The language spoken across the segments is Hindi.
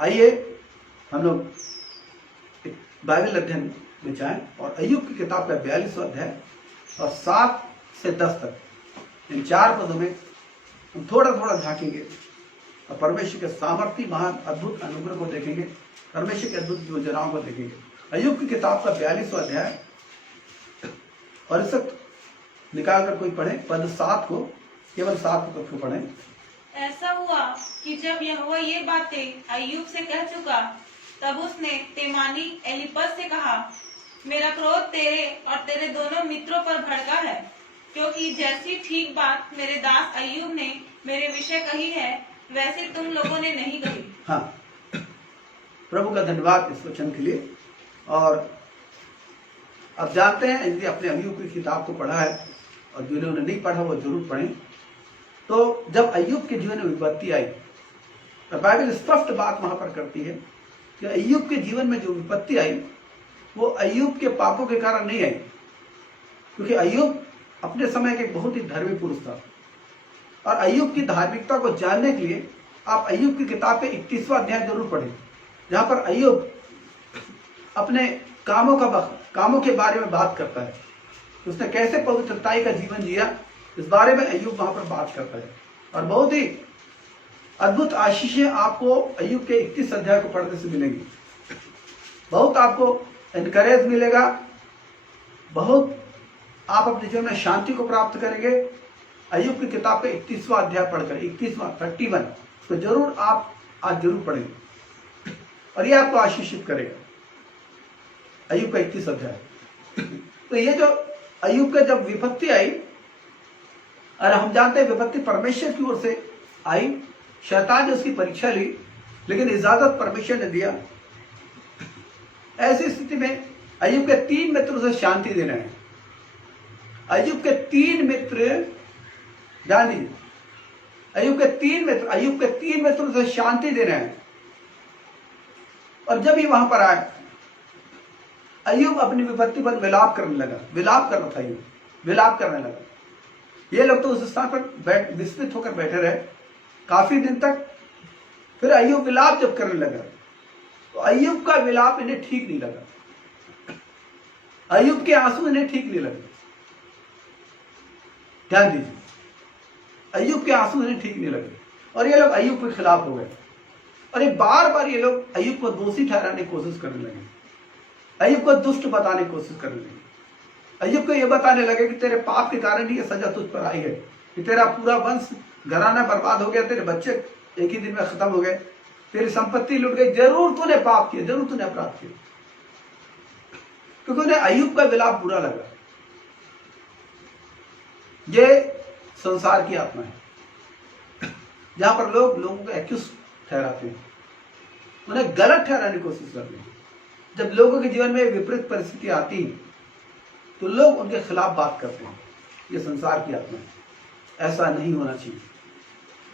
आइए हम लोग बाइबल अध्ययन में जाएं और अय्यूब की किताब का 42वां अध्याय और 7 से 10 तक इन 4 पदों में हम थोड़ा थोड़ा झांकेंगे और परमेश्वर के सामर्थ्य महान अद्भुत अनुग्रह को देखेंगे, परमेश्वर के अद्भुत योजनाओं को देखेंगे। अय्यूब की किताब का 42वां अध्याय और इस निकाल कर कोई पढ़े पद 7 को, केवल 7 पद को पढ़े। ऐसा हुआ कि जब यहोवा ये बातें अय्यूब से कह चुका, तब उसने तेमानी एलीपज से कहा, मेरा क्रोध तेरे और तेरे दोनों मित्रों पर भड़का है, क्योंकि जैसी ठीक बात मेरे दास अय्यूब ने मेरे विषय कही है, वैसे तुम लोगों ने नहीं कही। हाँ, प्रभु का धन्यवाद इस वचन के लिए। और अब जानते हैं, यदि अपने अय्यूब की किताब को पढ़ा है और जिन्होंने नहीं पढ़ा वो जरूर पढ़ें। तो जब अय्यूब के जीवन में विपत्ति आई तो बाइबल स्पष्ट बात वहां पर करती है कि अय्यूब के जीवन में जो विपत्ति आई वो अय्यूब के पापों के कारण नहीं आई, क्योंकि अय्यूब अपने समय के बहुत ही धर्मी पुरुष था। और अय्यूब की धार्मिकता को जानने के लिए आप अय्यूब की किताब के 31वां अध्याय जरूर पढ़ें, जहां पर अय्यूब अपने कामों के बारे में बात करता है, उसने कैसे पवित्रताई का जीवन जिया, इस बारे में अय्यूब वहां पर बात करता है। और बहुत ही अद्भुत आशीषें आपको अय्यूब के 31 अध्याय को पढ़ने से मिलेंगी। बहुत आपको एनकरेज मिलेगा, बहुत आप अपने जीवन में शांति को प्राप्त करेंगे। अय्यूब की किताब के 31वां अध्याय पढ़कर 31 तो जरूर आप आज जरूर पढ़ेंगे और ये आपको आशीषित करेगा। अय्यूब का 31 अध्याय। तो ये जो अय्यूब का जब विपत्ति आई, और हम जानते हैं विपत्ति परमेश्वर की ओर से आई, शैतान ने उसकी परीक्षा ली, लेकिन इजाजत परमेश्वर ने दिया। ऐसी स्थिति में अय्यूब के 3 मित्र उसे शांति दे रहे हैं। अय्यूब के 3 मित्र, ध्यान दीजिए, अय्यूब के 3 मित्र उसे शांति दे रहे हैं। और जब ही वहां पर आए, अय्यूब अपनी विपत्ति पर विलाप करने लगा। विलाप कर रहा था अय्यूब, विलाप करने लगा। ये लोग तो उस स्थान पर विस्मित होकर बैठे रहे काफी दिन तक। फिर अय्यूब विलाप जब करने लगा तो अय्यूब का विलाप इन्हें ठीक नहीं लगा, अय्यूब के आंसू इन्हें ठीक नहीं लगे। ध्यान दीजिए, अय्यूब के आंसू इन्हें ठीक नहीं लगे और ये लोग अय्यूब के खिलाफ हो गए। और ये बार बार ये लोग अय्यूब को दोषी ठहराने की कोशिश करने लगे, अय्यूब को दुष्ट बताने की कोशिश करने लगे। अय्यूब को ये बताने लगे कि तेरे पाप के कारण ही ये सजा तुझ पर आई है, कि तेरा पूरा वंश घराना बर्बाद हो गया, तेरे बच्चे एक ही दिन में खत्म हो गए, तेरी संपत्ति लुट गई, जरूर तूने पाप किया, जरूर तूने अपराध किया। क्योंकि उन्हें अय्यूब का विलाप बुरा लगा। ये संसार की आत्मा है, जहां पर लोग लोगों को एक्यूज ठहराते हैं, उन्हें गलत ठहराने की कोशिश करते हैं। जब लोगों के जीवन में विपरीत परिस्थिति आती है तो लोग उनके खिलाफ बात करते हैं। ये संसार की आत्मा है, ऐसा नहीं होना चाहिए,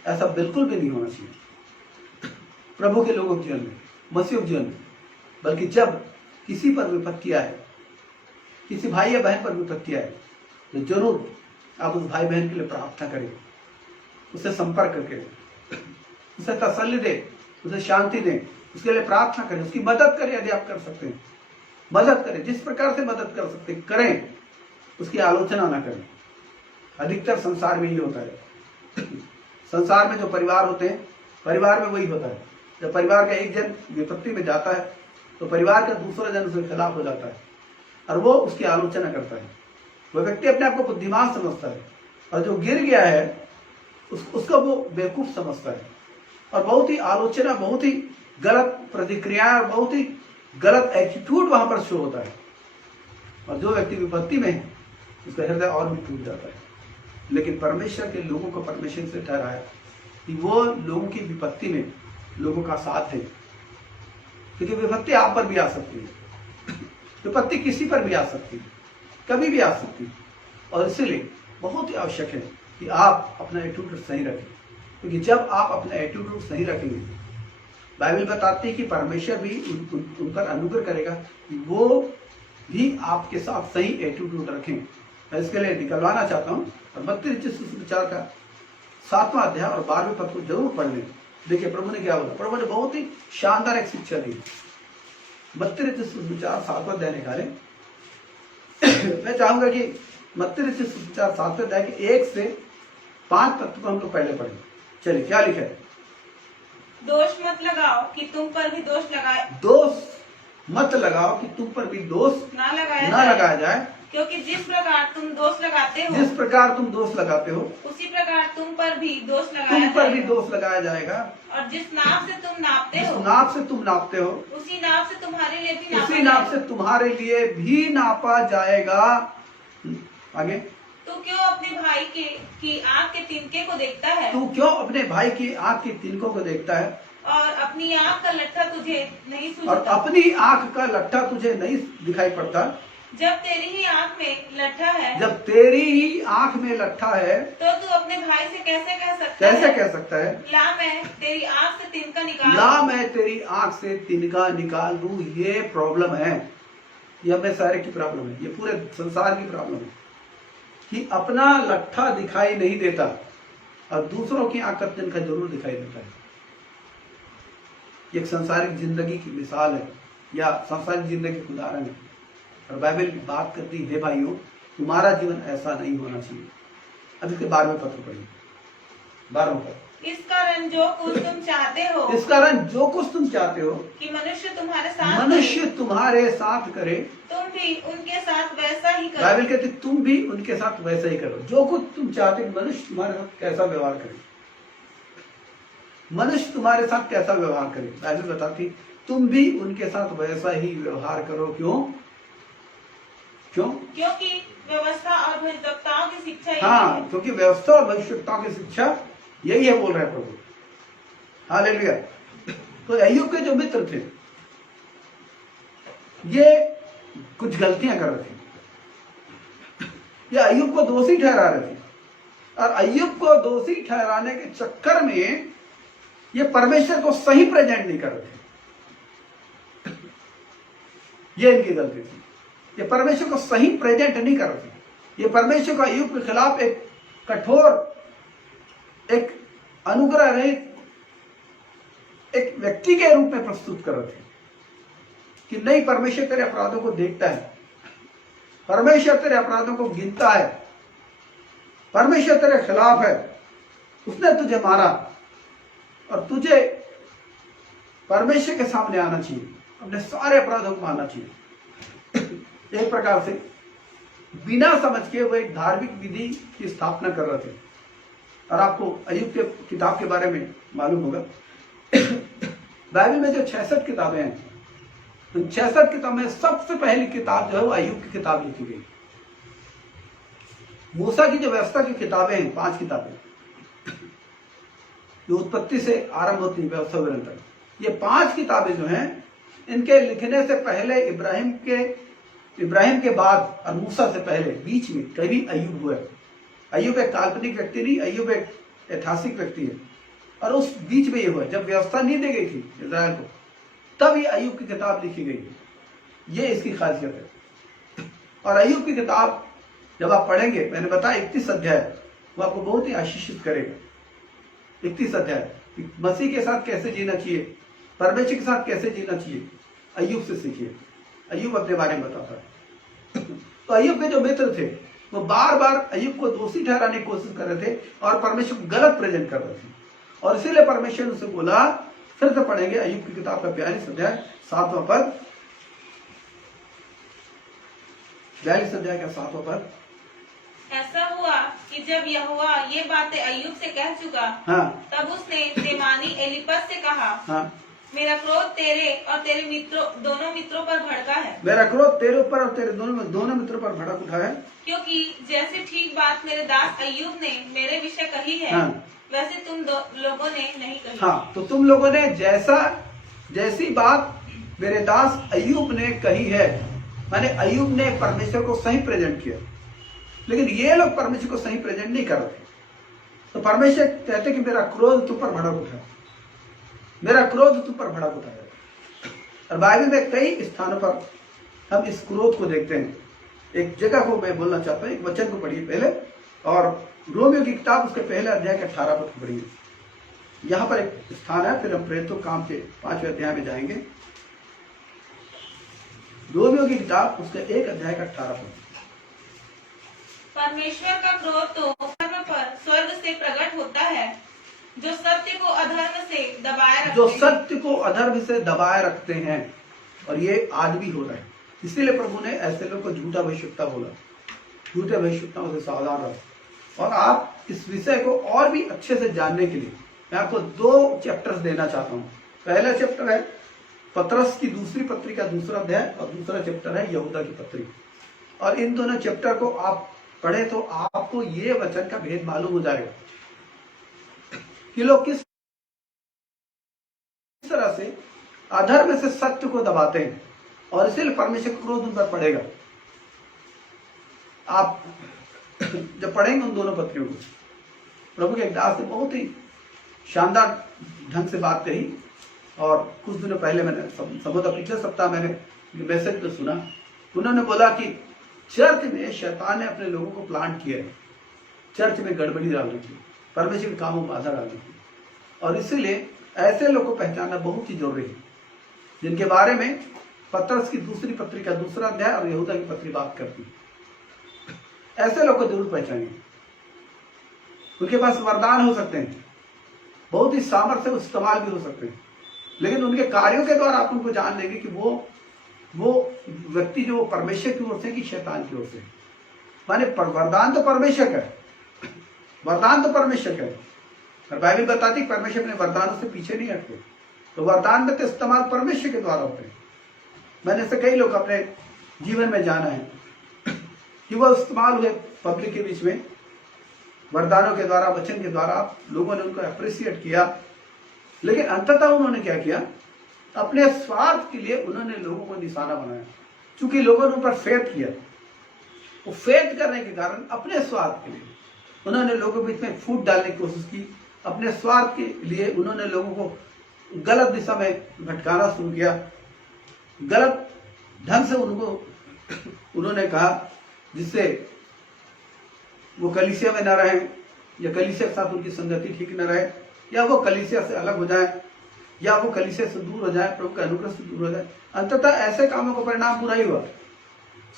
ऐसा बिल्कुल भी नहीं होना चाहिए प्रभु के लोगों के जीवन में, मसीह के जीवन में। बल्कि जब किसी पर विपत्ति आए, किसी भाई या बहन पर विपत्ति आए, तो जरूर आप उस भाई बहन के लिए प्रार्थना करें, उससे संपर्क करके उसे तसल्ली दें, उसे शांति दें, उसके लिए प्रार्थना करें, उसकी मदद करें। यदि आप कर सकते हैं मदद करें, जिस प्रकार से मदद कर सकते हैं करें, उसकी आलोचना ना करें। अधिकतर संसार में ही होता है। संसार में जो परिवार होते हैं, परिवार में वही होता है, जब परिवार का एक जन विपत्ति में जाता है तो परिवार का दूसरा जन उसके खिलाफ हो जाता है और वो उसकी आलोचना करता है। वो व्यक्ति अपने आप को बुद्धिमान समझता है और जो गिर गया है उसका वो बेवकूफ समझता है और बहुत ही आलोचना, बहुत ही गलत प्रतिक्रिया और बहुत ही गलत एटीट्यूड वहां पर शो होता है। और जो व्यक्ति विपत्ति में है उसका हृदय और भी टूट जाता है। लेकिन परमेश्वर के लोगों को परमेश्वर से ठहराया कि वो लोगों की विपत्ति में लोगों का साथ है, क्योंकि विपत्ति आप पर भी आ सकती है, विपत्ति किसी पर भी आ सकती है, कभी भी आ सकती है। और इसलिए बहुत ही आवश्यक है कि आप अपना एटीट्यूड सही रखें, क्योंकि जब आप अपना एटीट्यूड सही रखेंगे, बाइबल बताती है कि परमेश्वर भी उन पर अनुग्रह करेगा कि वो भी आपके साथ सही एटीट्यूड रखें। मैं इसके लिए निकलवाना चाहता हूँ और 32 विचार का 7वां अध्याय और 12वें पद को जरूर पढ़ लें। देखिए प्रभु ने क्या बोला, प्रभु ने बहुत ही शानदार एक शिक्षा दी। 32 सुविचार 7वां अध्याय निकाले। मैं चाहूंगा कि 32 सुविचार 7वें अध्याय के 1 से 5 तत्व को हम लोग पहले पढ़ें। चलिए क्या लिखा है? दोष मत लगाओ कि तुम पर भी दोष लगाए, दोष मत लगाओ कि तुम पर भी दोष ना न लगाया लगाया जाए, क्योंकि जिस प्रकार तुम दोष लगाते हो जिस प्रकार तुम दोष लगाते हो उसी प्रकार तुम पर भी दोष तुम लगाया पर भी जाएगा। दोष लगाया जाएगा। और जिस नाव से तुम नापते जिस हो नाप से तुम नापते हो उसी नाव से तुम्हारे लिए भी उसी नापा नाप से जाएगा। तुम्हारे लिए भी नापा जाएगा। आगे, तू क्यों अपने भाई की आँख के तिनके को देखता है तू क्यों अपने भाई की आंख की तिनकों को देखता है और अपनी आँख का लट्ठा तुझे नहीं और सूझता? अपनी आंख का लट्ठा तुझे नहीं दिखाई पड़ता? जब तेरी ही आँख में लट्ठा है जब तेरी ही आंख में लट्ठा है तो तू अपने भाई से कैसे कह सकता कैसे है, कह सकता है, ला मैं तेरी आँख से तिनका निकाल ला मैं तेरी आंख से तिनका निकाल दूं? ये प्रॉब्लम है, ये हमें सारे की प्रॉब्लम है, ये पूरे संसार की प्रॉब्लम है कि अपना लट्ठा दिखाई नहीं देता और दूसरों की आंख का तिनका जरूर दिखाई देता है। एक सांसारिक जिंदगी की मिसाल है या सांसारिक जिंदगी का उदाहरण है। और बाइबल बात करती है भाइयों, तुम्हारा जीवन ऐसा नहीं होना चाहिए। अब इसके 12वें पत्र पढ़िए, 12वां पत्र। इस कारण जो कुछ तुम चाहते हो इस कारण जो कुछ तुम चाहते हो कि मनुष्य तुम्हारे साथ मनुष्य तुम्हारे साथ करे, तुम भी उनके साथ वैसा ही करो। बाइबल कहती तुम भी उनके साथ वैसा ही करो। जो कुछ तुम चाहते हो मनुष्य तुम्हारे साथ कैसा व्यवहार करे, मनुष्य तुम्हारे साथ कैसा व्यवहार करे, बाइबल बताती तुम भी उनके साथ वैसा ही व्यवहार करो। क्यों? क्यों? क्योंकि व्यवस्था और भविष्यवक्ताओं की शिक्षा यही हाँ, है। क्योंकि व्यवस्था और भविष्यवक्ताओं की शिक्षा यही है, बोल रहे हैं प्रभु। हालेलुया। तो अय्यूब के जो मित्र थे ये कुछ गलतियां कर रहे थे, ये अय्यूब को दोषी ठहरा रहे थे और अय्यूब को दोषी ठहराने के चक्कर में ये परमेश्वर को सही प्रेजेंट नहीं कर रहे थे। ये इनकी गलती थी, ये परमेश्वर को सही प्रेजेंट नहीं कर रहे थे। ये परमेश्वर को अय्यूब के खिलाफ एक कठोर, एक अनुग्रह रहित एक व्यक्ति के रूप में प्रस्तुत कर रहे थे कि नहीं, परमेश्वर तेरे अपराधों को देखता है, परमेश्वर तेरे अपराधों को गिनता है, परमेश्वर तेरे खिलाफ है, उसने तुझे मारा और तुझे परमेश्वर के सामने आना चाहिए, अपने सारे अपराधों को मानना चाहिए। एक प्रकार से बिना समझ के वो एक धार्मिक विधि की स्थापना कर रहे थे। और आपको अय्यूब के किताब के बारे में मालूम होगा, बाइबल में जो 66 किताबें हैं, उन 66 किताबों में सबसे पहली किताब जो है वो अय्यूब की किताब लिखी गई। मूसा की जो व्यवस्था की किताबें हैं, 5 किताबें जो उत्पत्ति से आरंभ होती है व्यवस्था विवरण तक, ये 5 किताबें जो हैं इनके लिखने से पहले इब्राहिम के बाद और मूसा से पहले बीच में कभी अय्यूब हुआ। अय्यूब एक काल्पनिक व्यक्ति नहीं, अय्यूब एक ऐतिहासिक व्यक्ति है। और उस बीच में ये हुआ जब व्यवस्था नहीं दी गई थी इजराइल को, तब ये अय्यूब की किताब लिखी गई है। ये इसकी खासियत है। और अय्यूब की किताब जब आप पढ़ेंगे, मैंने बताया 31 अध्याय, वो आपको बहुत ही आशीषित करेगा। 31 अध्याय मसीह के साथ कैसे जीना चाहिए, परमेश्वर के साथ कैसे जीना चाहिए, अय्यूब से सीखिए। अय्यूब अपने बारे में बताता है। तो अय्यूब के जो मित्र थे वो बार बार अय्यूब को दोषी ठहराने की कोशिश कर रहे थे और परमेश्वर को गलत प्रेजेंट कर रहे थे। और इसीलिए परमेश्वर ने उसे बोला, फिर से पढ़ेंगे अय्यूब की किताब का 42 अध्याय 7वां पद, 42 अध्याय का 7वां पद। ऐसा हुआ कि जब यहोवा ये बातें अय्यूब से कह चुका, हाँ, तब उसने तेमानी एलीपज से कहा, हाँ, मेरा क्रोध तेरे और तेरे दोनों मित्रों पर भड़का है, मेरा क्रोध तेरे ऊपर और तेरे दोनों मित्रों पर भड़क उठा है, क्योंकि जैसे ठीक बात मेरे दास अय्यूब ने मेरे विषय कही है, हाँ, वैसे तुम लोगों ने नहीं कही। हाँ, तो तुम लोगों ने जैसी बात मेरे दास अय्यूब ने कही है, माने अय्यूब ने परमेश्वर को सही प्रेजेंट किया, लेकिन ये लोग परमेश्वर को सही प्रेजेंट नहीं कर रहे। तो परमेश्वर कहते कि मेरा क्रोध तुम पर भड़क उठा, मेरा क्रोध तुम पर भड़क उठाया। और बाइबल में कई स्थानों पर हम इस क्रोध को देखते हैं। एक जगह को मैं बोलना चाहता हूँ, एक वचन को पढ़िए पहले, और रोमियो की किताब उसके पहले अध्याय के 18 पद को पढ़िए। यहाँ पर एक स्थान है, फिर हम प्रेरितों काम के 5वें अध्याय में जाएंगे। रोमियो की किताब उसके 1 अध्याय का 18 पद। परमेश्वर का क्रोध तो धर्म पर स्वर्ग से प्रकट होता है, जो सत्य को अधर्म से दबाए रखते जो हैं। सत्य को अधर्म से दबाए रखते हैं, और ये आज भी हो रहा है। इसीलिए प्रभु ने ऐसे लोग को झूठा भविष्यवक्ता बोला। झूठे भविष्यवक्ताओं से सावधान रहो। और आप इस विषय को और भी अच्छे से जानने के लिए मैं आपको 2 चैप्टर्स देना चाहता हूँ। पहला चैप्टर है पतरस की दूसरी पत्री का 2रा अध्याय, और दूसरा चैप्टर है यहूदा की पत्री। और इन दोनों चैप्टर को आप पढ़े तो आपको ये वचन का भेद मालूम हो जाएगा कि लोग किस तरह से अधर्म से सत्य को दबाते हैं, और इसीलिए परमेश्वर का क्रोध उन पर पड़ेगा। आप जब पढ़ेंगे उन दोनों पत्रियों को, प्रभु के एक दास ने बहुत ही शानदार ढंग से बात कही। और कुछ दिनों पहले मैंने संभवतः पिछले सप्ताह मैंने मैसेज में सुना, उन्होंने बोला कि चर्च में शैतान ने अपने लोगों को प्लांट किया है, चर्च में गड़बड़ी डालने की, परमेश्वर के कामों में बाधा डालने की। और इसीलिए ऐसे लोगों को पहचानना बहुत ही जरूरी है, जिनके बारे में पतरस की दूसरी पत्री का 2रा अध्याय और यहूदा की पत्री बात करती है। ऐसे लोग को जरूर पहचानिए। उनके पास वरदान हो सकते हैं, बहुत ही सामर्थ्य इस्तेमाल भी हो सकते हैं, लेकिन उनके कार्यों के द्वारा आप उनको जान लेंगे कि वो व्यक्ति जो परमेश्वर की ओर से कि शैतान की ओर से। माने वरदान तो परमेश्वर का है, वरदान तो परमेश्वर का है, और बाइबल बताती है परमेश्वर अपने वरदानों से पीछे नहीं हटते। तो वरदान में तो इस्तेमाल परमेश्वर के द्वारा होते हैं। मैंने ऐसे कई लोग अपने जीवन में जाना है कि वो इस्तेमाल हुए पब्लिक के बीच में, वरदानों के द्वारा, वचन के द्वारा लोगों ने उनको अप्रिशिएट किया, लेकिन अंततः उन्होंने क्या किया, अपने स्वार्थ के लिए उन्होंने लोगों को निशाना बनाया। क्योंकि लोगों ने उन पर फेथ किया, वो फेथ करने के कारण अपने स्वार्थ के लिए उन्होंने लोगों के बीच में फूट डालने की कोशिश की। अपने स्वार्थ के लिए उन्होंने लोगों को गलत दिशा में भटकाना शुरू किया, गलत ढंग से उन्होंने कहा, जिससे वो कलीसिया में न रहे, या कलीसिया के साथ उनकी संगति ठीक न रहे, या वो कलीसिया से अलग हो जाए, या वो कलीसिया से दूर हो जाए, प्रभु के अनुग्रह से दूर हो जाए। अंततः ऐसे कामों का परिणाम बुरा ही हुआ।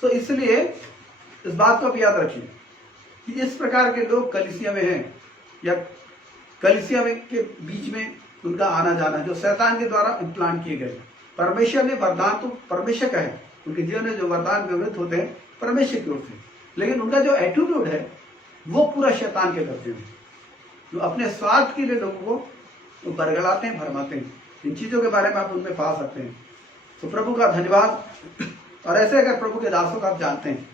सो इसलिए इस बात को आप याद रखिए कि इस प्रकार के लोग कलीसिया में हैं, या कलीसिया में के बीच में उनका आना जाना जो शैतान के द्वारा इम्प्लांट किए गए। परमेश्वर ने वरदान तो परमेश्वर का है, उनके जीवन में जो वरदान व्यवहित होते हैं परमेश्वर की ओर से, लेकिन उनका जो एटीट्यूड है वो पूरा शैतान के करते हैं, जो अपने स्वार्थ के लिए लोगों को बरगलाते हैं, भरमाते हैं। इन चीजों के बारे में आप उनमें पा सकते हैं। तो प्रभु का धन्यवाद। और ऐसे अगर प्रभु के दासों को आप जानते हैं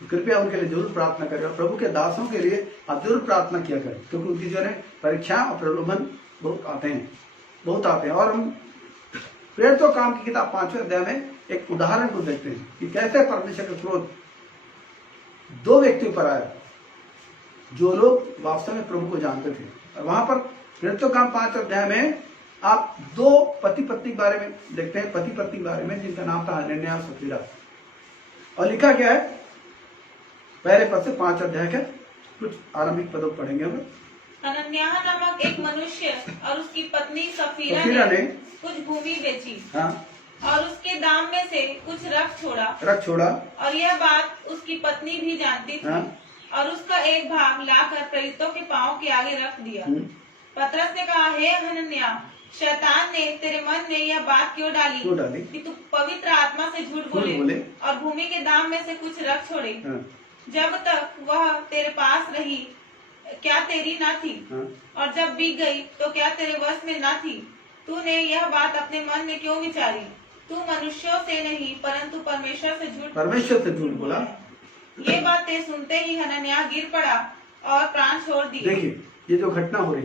तो कृपया उनके लिए जरूर प्रार्थना करें, और प्रभु के दासों के लिए आप जरूर प्रार्थना किया करें, क्योंकि उनकी जो है परीक्षा और प्रलोभन बहुत आते हैं। और हम प्रेरितों काम की किताब 5वें अध्याय में एक उदाहरण को देखते हैं कि कैसे परमेश्वर का क्रोध 2 व्यक्तियों पर आया जो लोग वास्तव में प्रभु को जानते थे। और वहां पर प्रेरितों काम 5 अध्याय में आप 2 पति पत्नी के बारे में देखते हैं, पति पत्नी के बारे में, जिनका नाम था हनन्याह और सफीरा। और लिखा क्या है, पहले पद से 5 अध्याय के कुछ आरंभिक पदों पढ़ेंगे हम। हनन्याह नामक एक मनुष्य और उसकी पत्नी सफीरा ने कुछ भूमि बेची, हाँ, और उसके दाम में से कुछ रख छोड़ा, और यह बात उसकी पत्नी भी जानती थी, हाँ, और उसका एक भाग लाकर प्रेरितों के पांव के आगे रख दिया। पतरस ने कहा, हे हनन्याह, शैतान ने तेरे मन में यह बात क्यों डाली कि तू पवित्र आत्मा से झूठ बोले और भूमि के दाम में से कुछ रख छोड़े। हाँ, जब तक वह तेरे पास रही क्या तेरी ना थी, हाँ, और जब बिक गई तो क्या तेरे वश में ना थी। तूने यह बात अपने मन में क्यों विचारी? तू मनुष्यों से नहीं परंतु परमेश्वर से झूठ बोला। ये बातें सुनते ही हनन्याह गिर पड़ा और प्राण छोड़ दिए। देखिए ये जो घटना हो रही,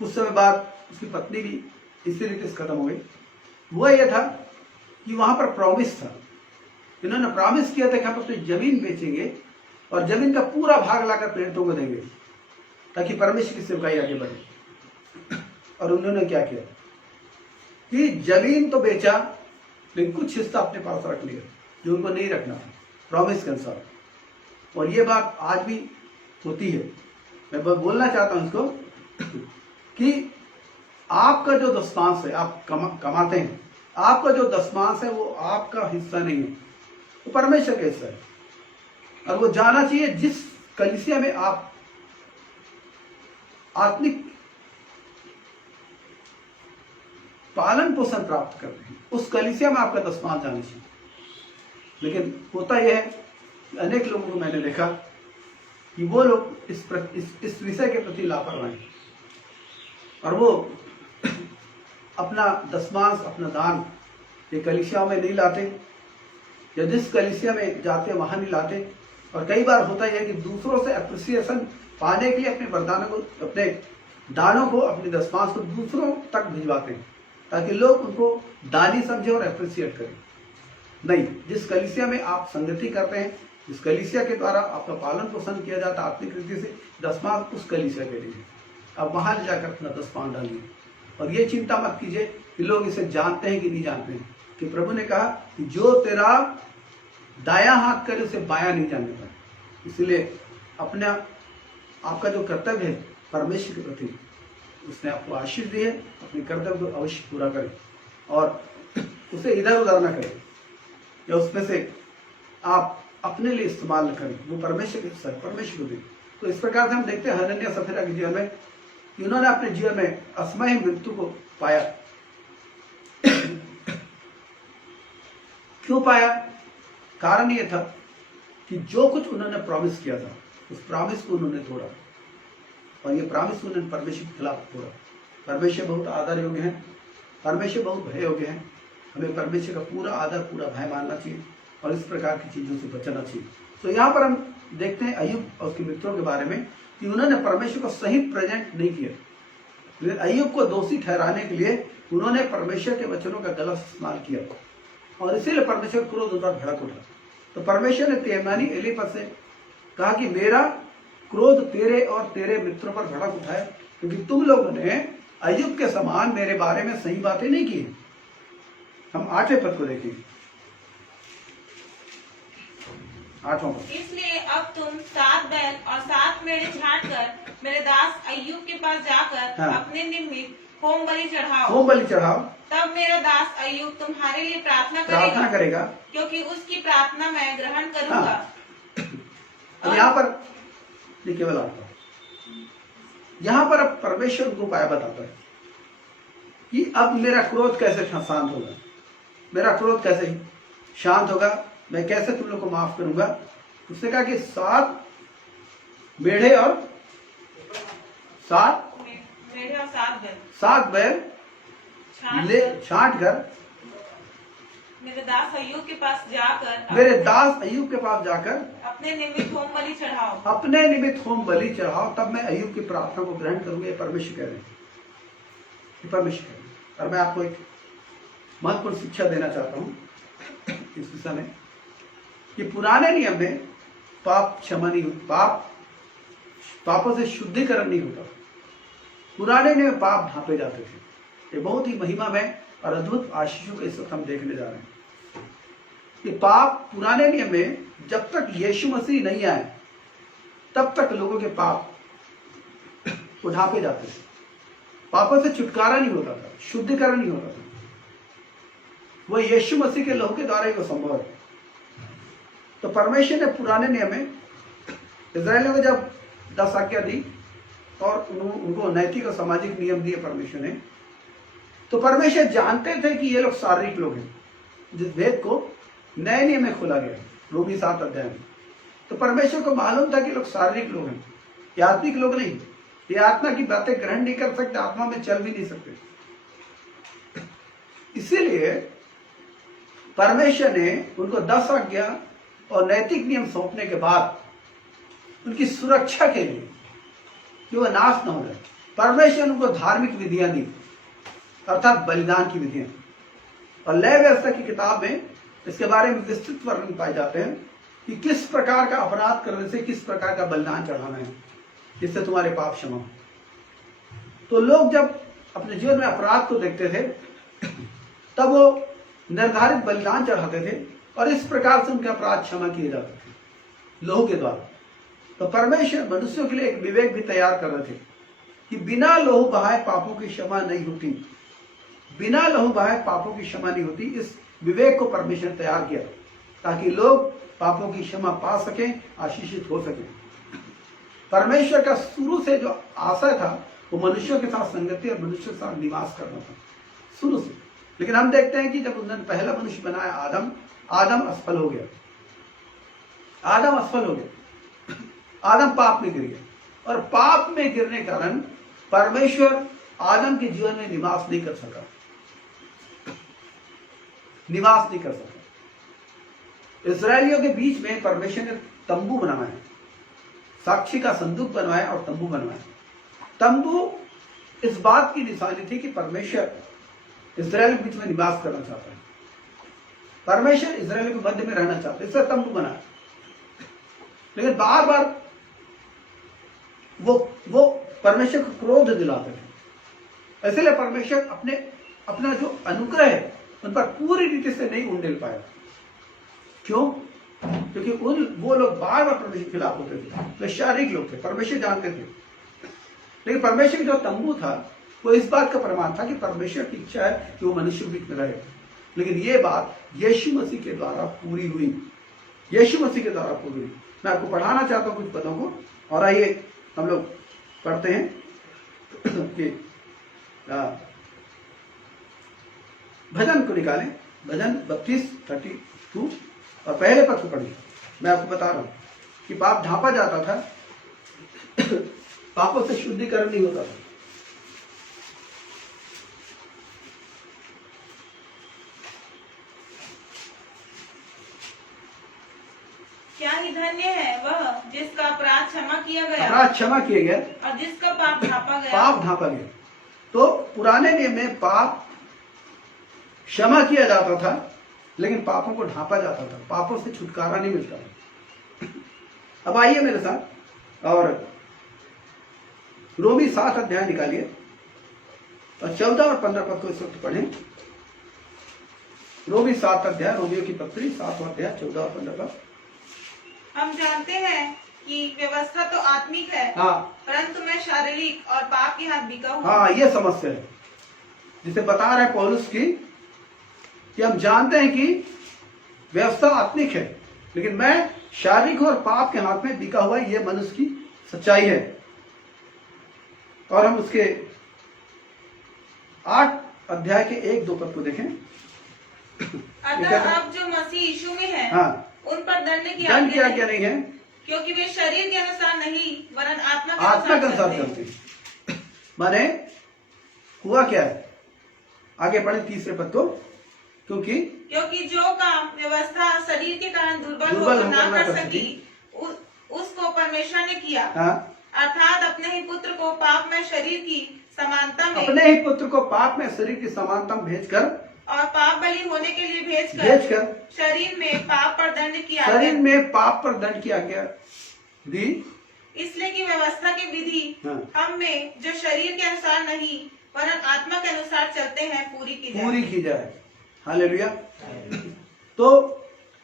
कुछ समय बाद उसकी पत्नी भी इसी रीति से खत्म हो गई। वो ये था कि वहां पर प्रॉमिस था, इन्होंने प्रॉमिस किया था कि हम अपनी जमीन बेचेंगे और जमीन का पूरा भाग लाकर प्रेरितों को देंगे ताकि परमेश्वर की सेवकाई आगे बढ़े। और उन्होंने क्या किया कि जमीन तो बेचा, लेकिन कुछ हिस्सा अपने पास रख लिया जो उनको नहीं रखना था प्रॉमिस के अनुसार। और ये बात आज भी होती है। मैं बोलना चाहता हूं इसको कि आपका जो दशमांश है, आप कमाते हैं, आपका जो दशमांश है वो आपका हिस्सा नहीं है, वो परमेश्वर का हिस्सा है। और वो जाना चाहिए जिस कलीसिया में आप आत्मिक पालन पोषण प्राप्त करते हैं, उस कलीसिया में आपका दशमांश जाना चाहिए। लेकिन होता यह है कि अनेक लोगों को मैंने देखा कि वो लोग इस विषय के प्रति लापरवाह हैं और वो अपना दशमांश, अपना दान ये कलीसिया में नहीं लाते, या जिस कलीसिया में जाते वहां नहीं लाते। और कई बार होता यह है कि दूसरों से अप्रिसिएशन पाने के लिए अपने वरदानों को, अपने दानों को, अपने दशमांश को दूसरों तक भिजवाते हैं ताकि लोग उनको दानी समझे और अप्रिसिएट करें। नहीं, जिस कलीसिया में आप संगति करते हैं, जिस कलीसिया के द्वारा आपका पालन पोषण किया जाता है आत्मिक रीति से, दशमांश उस कलीसिया के लिए आप वहां ले जाकर अपना दशमांश डालिए। और ये चिंता मत कीजिए कि लोग इसे जानते हैं कि नहीं जानते हैं, कि प्रभु ने कहा कि जो तेरा दायां हाथ करे उसे बायां नहीं जानने पाए। इसलिए अपना आपका जो कर्तव्य है परमेश्वर के प्रति, उसने आपको आशीष दी है, अपने कर्तव्य को अवश्य पूरा करें और उसे इधर उधर न करें या उसमें से आप अपने लिए इस्तेमाल न करें। वो परमेश्वर के हिस्सा है, परमेश्वर को दें। तो इस प्रकार से हम देखते हैं हनन्याह सफीरा के जीवन में कि उन्होंने अपने जीवन में असमय मृत्यु को पाया। क्यों पाया? कारण ये था कि जो कुछ उन्होंने प्रॉमिस किया था उस प्रॉमिस को उन्होंने तोड़ा, और ये प्रॉमिस उन्होंने परमेश्वर के खिलाफ तोड़ा। परमेश्वर बहुत आदर योग्य है, परमेश्वर बहुत भय योग्य है। हमें परमेश्वर का पूरा आदर, पूरा भय मानना चाहिए और इस प्रकार की चीजों से बचना चाहिए। तो यहाँ पर हम देखते हैं अय्यूब और उसके मित्रों के बारे में कि उन्होंने परमेश्वर को सही प्रेजेंट नहीं किया, लेकिन अय्यूब को दोषी ठहराने के लिए उन्होंने परमेश्वर के वचनों का गलत इस्तेमाल किया और इसीलिए परमेश्वर क्रोध उन पर भड़क उठा। तो परमेश्वर ने तेमानी एलीपज से कहा कि मेरा क्रोध तेरे और तेरे मित्रों पर भड़क उठा है, क्योंकि तुम लोगों ने अय्यूब के समान मेरे बारे में सही बातें नहीं की। हम 8वें पद को देखेंगे, 8वां पद। इसलिए अब तुम 7 बैल और 7 मेढ़े छाट कर मेरे दास अय्यूब के पास जाकर हाँ। अपने निमित्त होम बलि चढ़ाओ। होम बलि चढ़ाओ, तब मेरा दास अय्यूब तुम्हारे लिए प्रार्थना करेगा, क्योंकि उसकी प्रार्थना मैं ग्रहण करूंगा। अब यहाँ पर ये केवल आता है, यहाँ पर अब परमेश्वर उनको उपाय बताता है कि अब मेरा क्रोध कैसे शांत होगा, मेरा क्रोध कैसे शांत होगा, मैं कैसे तुम लोग को माफ करूंगा। उसने कहा कि 7 मेढ़े और 7 बैल छाट कर मेरे दास अय्यूब के पास जाकर अपने निमित्त होम बलि चढ़ाओ, तब मैं अय्यूब की प्रार्थना को ग्रहण करूंगा। ये परमेश्वर कह रहे हैं, और मैं आपको एक महत्वपूर्ण शिक्षा देना चाहता हूं इस विषय में कि पुराने नियम में पाप क्षमा नहीं होता, पापों से शुद्धिकरण नहीं होता। पुराने नियम में पाप ढांपे जाते थे। ये बहुत ही महिमामय और अद्भुत आशीषों को इस वक्त हम देखने जा रहे हैं कि पाप पुराने नियम में जब तक यीशु मसीह नहीं आए तब तक लोगों के पाप को ढांपे जाते थे। पापों से छुटकारा नहीं होता था, शुद्धिकरण नहीं होता था। वो यीशु मसीह के लहू के द्वारा ही वो संभव है। तो परमेश्वर ने पुराने नियम में इस्राएलियों को जब 10 आज्ञा दी और उनको नैतिक और सामाजिक नियम दिए परमेश्वर ने, तो परमेश्वर जानते थे कि ये लोग शारीरिक लोग हैं, जिस भेद को नए नियम में खोला गया रोमी 7 अध्याय में। तो परमेश्वर को मालूम था कि लोग शारीरिक लोग हैं, ये आत्मिक लोग नहीं। ये आत्मा की बातें ग्रहण नहीं कर सकते, आत्मा में चल भी नहीं सकते। इसीलिए परमेश्वर ने उनको 10 आज्ञा और नैतिक नियम सौंपने के बाद उनकी सुरक्षा के लिए कि वह नाश न हो जाए, परमेश्वर ने उनको धार्मिक विधियां दी, अर्थात बलिदान की विधियां। और लय व्यवस्था की किताब में इसके बारे में विस्तृत वर्णन पाए जाते हैं कि किस प्रकार का अपराध करने से किस प्रकार का बलिदान चढ़ाना है जिससे तुम्हारे पाप क्षमा हो। तो लोग जब अपने जीवन में अपराध को देखते थे तब वो निर्धारित बलिदान चढ़ाते थे और इस प्रकार से उनके अपराध क्षमा किए जाते थे लोगों के द्वारा। तो परमेश्वर मनुष्यों के लिए एक विवेक भी तैयार कर रहे थे कि बिना लहू बहाए पापों की क्षमा नहीं होती, बिना लहू बहाए पापों की क्षमा नहीं होती। इस विवेक को परमेश्वर ने तैयार किया ताकि लोग पापों की क्षमा पा सकें, आशीषित हो सकें। परमेश्वर का शुरू से जो आशय था वो मनुष्यों के साथ संगति और मनुष्यों के साथ निवास करना था शुरू से। लेकिन हम देखते हैं कि जब उन्होंने पहला मनुष्य बनाया आदम, आदम असफल हो गया, आदम असफल हो गया, आदम पाप में गिर गया और पाप में गिरने के कारण परमेश्वर आदम के जीवन में निवास नहीं कर सका, निवास नहीं कर सका। इस्राएलियों के बीच में परमेश्वर ने तंबू बनवाया, साक्षी का संदूक बनवाया और तंबू बनवाया। तंबू इस बात की निशानी थी कि परमेश्वर इस्राएल के बीच में निवास करना चाहता है, परमेश्वर इस्राएल के मध्य में रहना चाहता है, इसलिए तंबू बनाया। लेकिन बार बार वो परमेश्वर को क्रोध दिलाते थे, इसलिए परमेश्वर अपना जो अनुग्रह है उन पर पूरी रीति से नहीं उंडेल पाया। क्यों? क्योंकि वो लोग बार बार परमेश्वर के खिलाफ होते थे, वे शारीरिक लोग थे, परमेश्वर जानते थे। लेकिन परमेश्वर का जो तंबू था वो इस बात का प्रमाण था कि परमेश्वर की इच्छा है कि वो मनुष्य के बीच में रहे। लेकिन ये बात यीशु मसीह के द्वारा पूरी हुई, यीशु मसीह के द्वारा पूरी हुई। मैं आपको पढ़ाना चाहता हूं कुछ पदों को, और आइए हम लोग पढ़ते हैं कि भजन को निकालें, भजन 32:32 और पहले पद को पढ़िए। मैं आपको बता रहा हूं कि पाप ढांपा जाता था, पापों से शुद्धिकरण नहीं होता था। क्या ही धन्य है वह जिसका अपराध क्षमा किया गया, अपराध क्षमा किए गए और जिसका पाप ढांपा गया। पाप ढांपा गया। तो पुराने नियम में पाप क्षमा किया जाता था, लेकिन पापों को ढांपा जाता था, पापों से छुटकारा नहीं मिलता था। अब आइए मेरे साथ और रोमी 7 अध्याय निकालिए और 14 और 15 पद को इस वक्त पढ़ें। रोमी 7 अध्याय, रोमियों की पत्री 7 अध्याय 14 और 15 पद। हम जानते हैं कि व्यवस्था तो आत्मिक है, हाँ, परंतु मैं शारीरिक और पाप के हाथ बिका हूँ। हाँ, ये समस्या है जिसे बता रहा है पौलुस की, कि हम जानते हैं कि व्यवस्था आत्मिक है, लेकिन मैं शारीरिक और पाप के हाथ में बिका हुआ, ये मनुष्य की सच्चाई है। और हम उसके 8 अध्याय के 1-2 पद को देखें। अतः अब जो मसीह यीशु में है, हाँ, उन पर दंड की दंड की आज्ञा आज्ञा नहीं है, क्योंकि वे शरीर के अनुसार नहीं वरन आत्मा आत्मा के अनुसार चलते। चलते। माने हुआ क्या है? आगे पढ़े 3 पद को। क्योंकि जो काम व्यवस्था शरीर के कारण दुर्बल दुर्बल होकर होकर ना कर सकी, उसको परमेश्वर ने किया। हाँ, अर्थात अपने ही पुत्र को पाप में शरीर की समानता में, अपने ही पुत्र को पाप में शरीर की समानता में भेजकर और पाप बलि होने के लिए भेजकर शरीर में पाप पर दंड की आज्ञा, शरीर में पाप पर दंड की आज्ञा दी, इसलिए कि व्यवस्था की विधि हाँ, हम में जो शरीर के अनुसार नहीं वरन आत्मा के अनुसार चलते हैं पूरी की जाए। हालेलुया। तो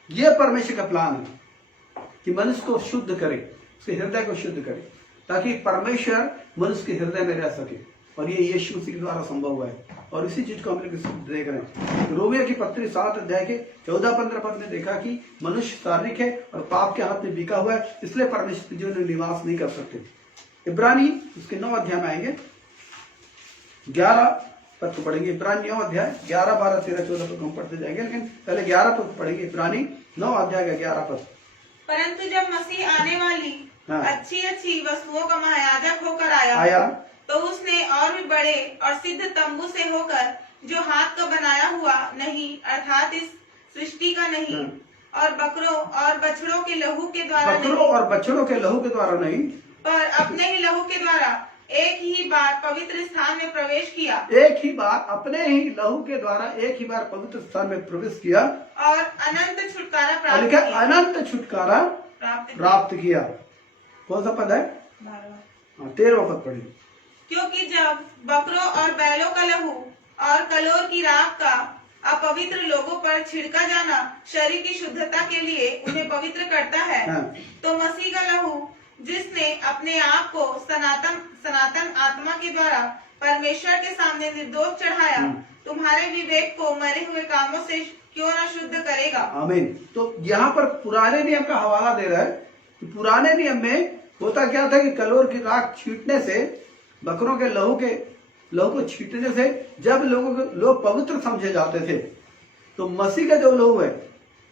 ये परमेश्वर का प्लान है कि मनुष्य को शुद्ध करे, उसके हृदय को शुद्ध करे, ताकि परमेश्वर मनुष्य के हृदय में रह सके। और ये यीशु मसीह के द्वारा संभव हुआ है। और इसी चीज को हम लोग देख रहे हैं। रोमियों की पत्री 7 अध्याय के 14-15 पद में देखा कि मनुष्य शारीरिक है और पाप के हाथ में बिका हुआ है, इसलिए परमेश्वर के जीवन में निवास नहीं कर सकते। इब्रानी उसके 9 अध्याय में आएंगे, 11 पद को पढ़ेंगे। इब्रानी 9 अध्याय 11, 12, 13, 14 पद हम पढ़ते जाएंगे, लेकिन पहले 11 पद पढ़ेंगे। इब्रानी 9 अध्याय का 11 पद। परंतु जब मसीह आने वाली हाँ, अच्छी वस्तुओं का महायाजक होकर आया तो उसने और भी बड़े और सिद्ध तंबू से होकर, जो हाथ का बनाया हुआ नहीं अर्थात इस सृष्टि का नहीं, और बकरों और बछड़ों के लहू के द्वारा नहीं, पर अपने ही लहू के द्वारा एक ही बार पवित्र स्थान में प्रवेश किया। एक ही बार अपने ही लहू के द्वारा एक ही बार पवित्र स्थान में प्रवेश किया और अनंत छुटकारा प्राप्त किया। किया। अनंत छुटकारा प्राप्त किया। कौन सा पद है? 13वां पद पढ़िए। क्योंकि जब बकरों और बैलों का लहू और कलोर की राख का अपवित्र लोगों पर छिड़का जाना शरीर की शुद्धता के लिए उन्हें पवित्र करता है, हाँ, तो मसीह का लहू जिसने अपने आप को सनातन सनातन आत्मा के द्वारा परमेश्वर के सामने निर्दोष चढ़ाया, तुम्हारे विवेक को मरे हुए कामों से क्यों न शुद्ध करेगा। आमीन। तो यहाँ पर पुराने नियम का हवाला दे रहा है कि पुराने नियम में होता क्या था कि कलोर की राख छींटने से, बकरों के लहू को छींटने से जब लोग पवित्र समझे जाते थे, तो मसीह का जो लहू है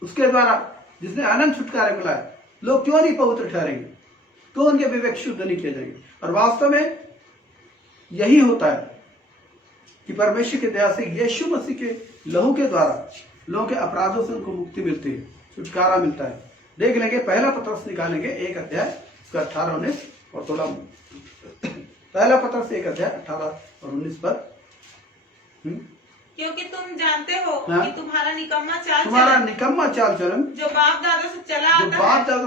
उसके द्वारा जिसने अनंत छुटकारे मिला है, लोग क्यों नहीं पवित्र ठहरेंगे, तो उनके विवेक शुद्ध नहीं किए जाएंगे। और वास्तव में यही होता है कि परमेश्वर की दया से यीशु मसीह के लहू के द्वारा लोगों के अपराधों से उनको मुक्ति मिलती है, छुटकारा मिलता है। देख लेंगे, पहला पत्रस निकालेंगे 1 अध्याय उसका 18-19 और 16। पहला पत्रस 1 अध्याय 18 और 19 पर। क्योंकि तुम जानते हो हाँ? कि तुम्हारा निकम्मा चाल चलन जो बाप दादा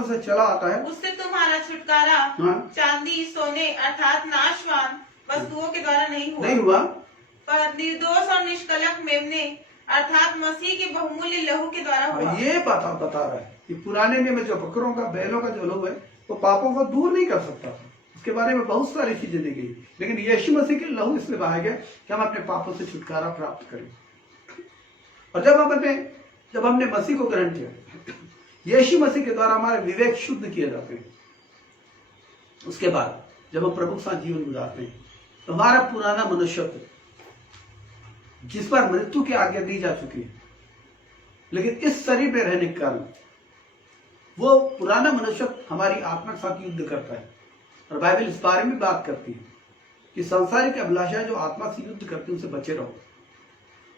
से चला आता है उससे तुम्हारा छुटकारा हाँ? चांदी सोने अर्थात नाशवान वस्तुओं के द्वारा नहीं हुआ, पर निर्दोष और निष्कलंक मेमने अर्थात मसीह के बहुमूल्य लहू के द्वारा हुआ। ये बता रहा है कि पुराने नियम में जो बकरों का, बैलों का जो लहू है वो पापों को दूर नहीं कर सकता था। उसके बारे में बहुत सारी चीजें दी गई, लेकिन यीशु मसीह के लहू इसलिए बहाया गया कि हम अपने पापों से छुटकारा प्राप्त करें। और जब हमने मसीह को ग्रहण किया, यीशु मसीह के द्वारा हमारे विवेक शुद्ध किए जाते हैं। उसके बाद जब हम प्रभु के साथ जीवन गुजारते हैं, तो हमारा पुराना मनुष्यत्व जिस पर मृत्यु की आज्ञा दी जा चुकी है, लेकिन इस शरीर में रहने के कारण वो पुराना मनुष्यत्व हमारी आत्मा के साथ युद्ध करता है। और बाइबल इस बारे में बात करती है कि सांसारिक अभिलाषा जो आत्मा से युद्ध करती है उनसे बचे रहो।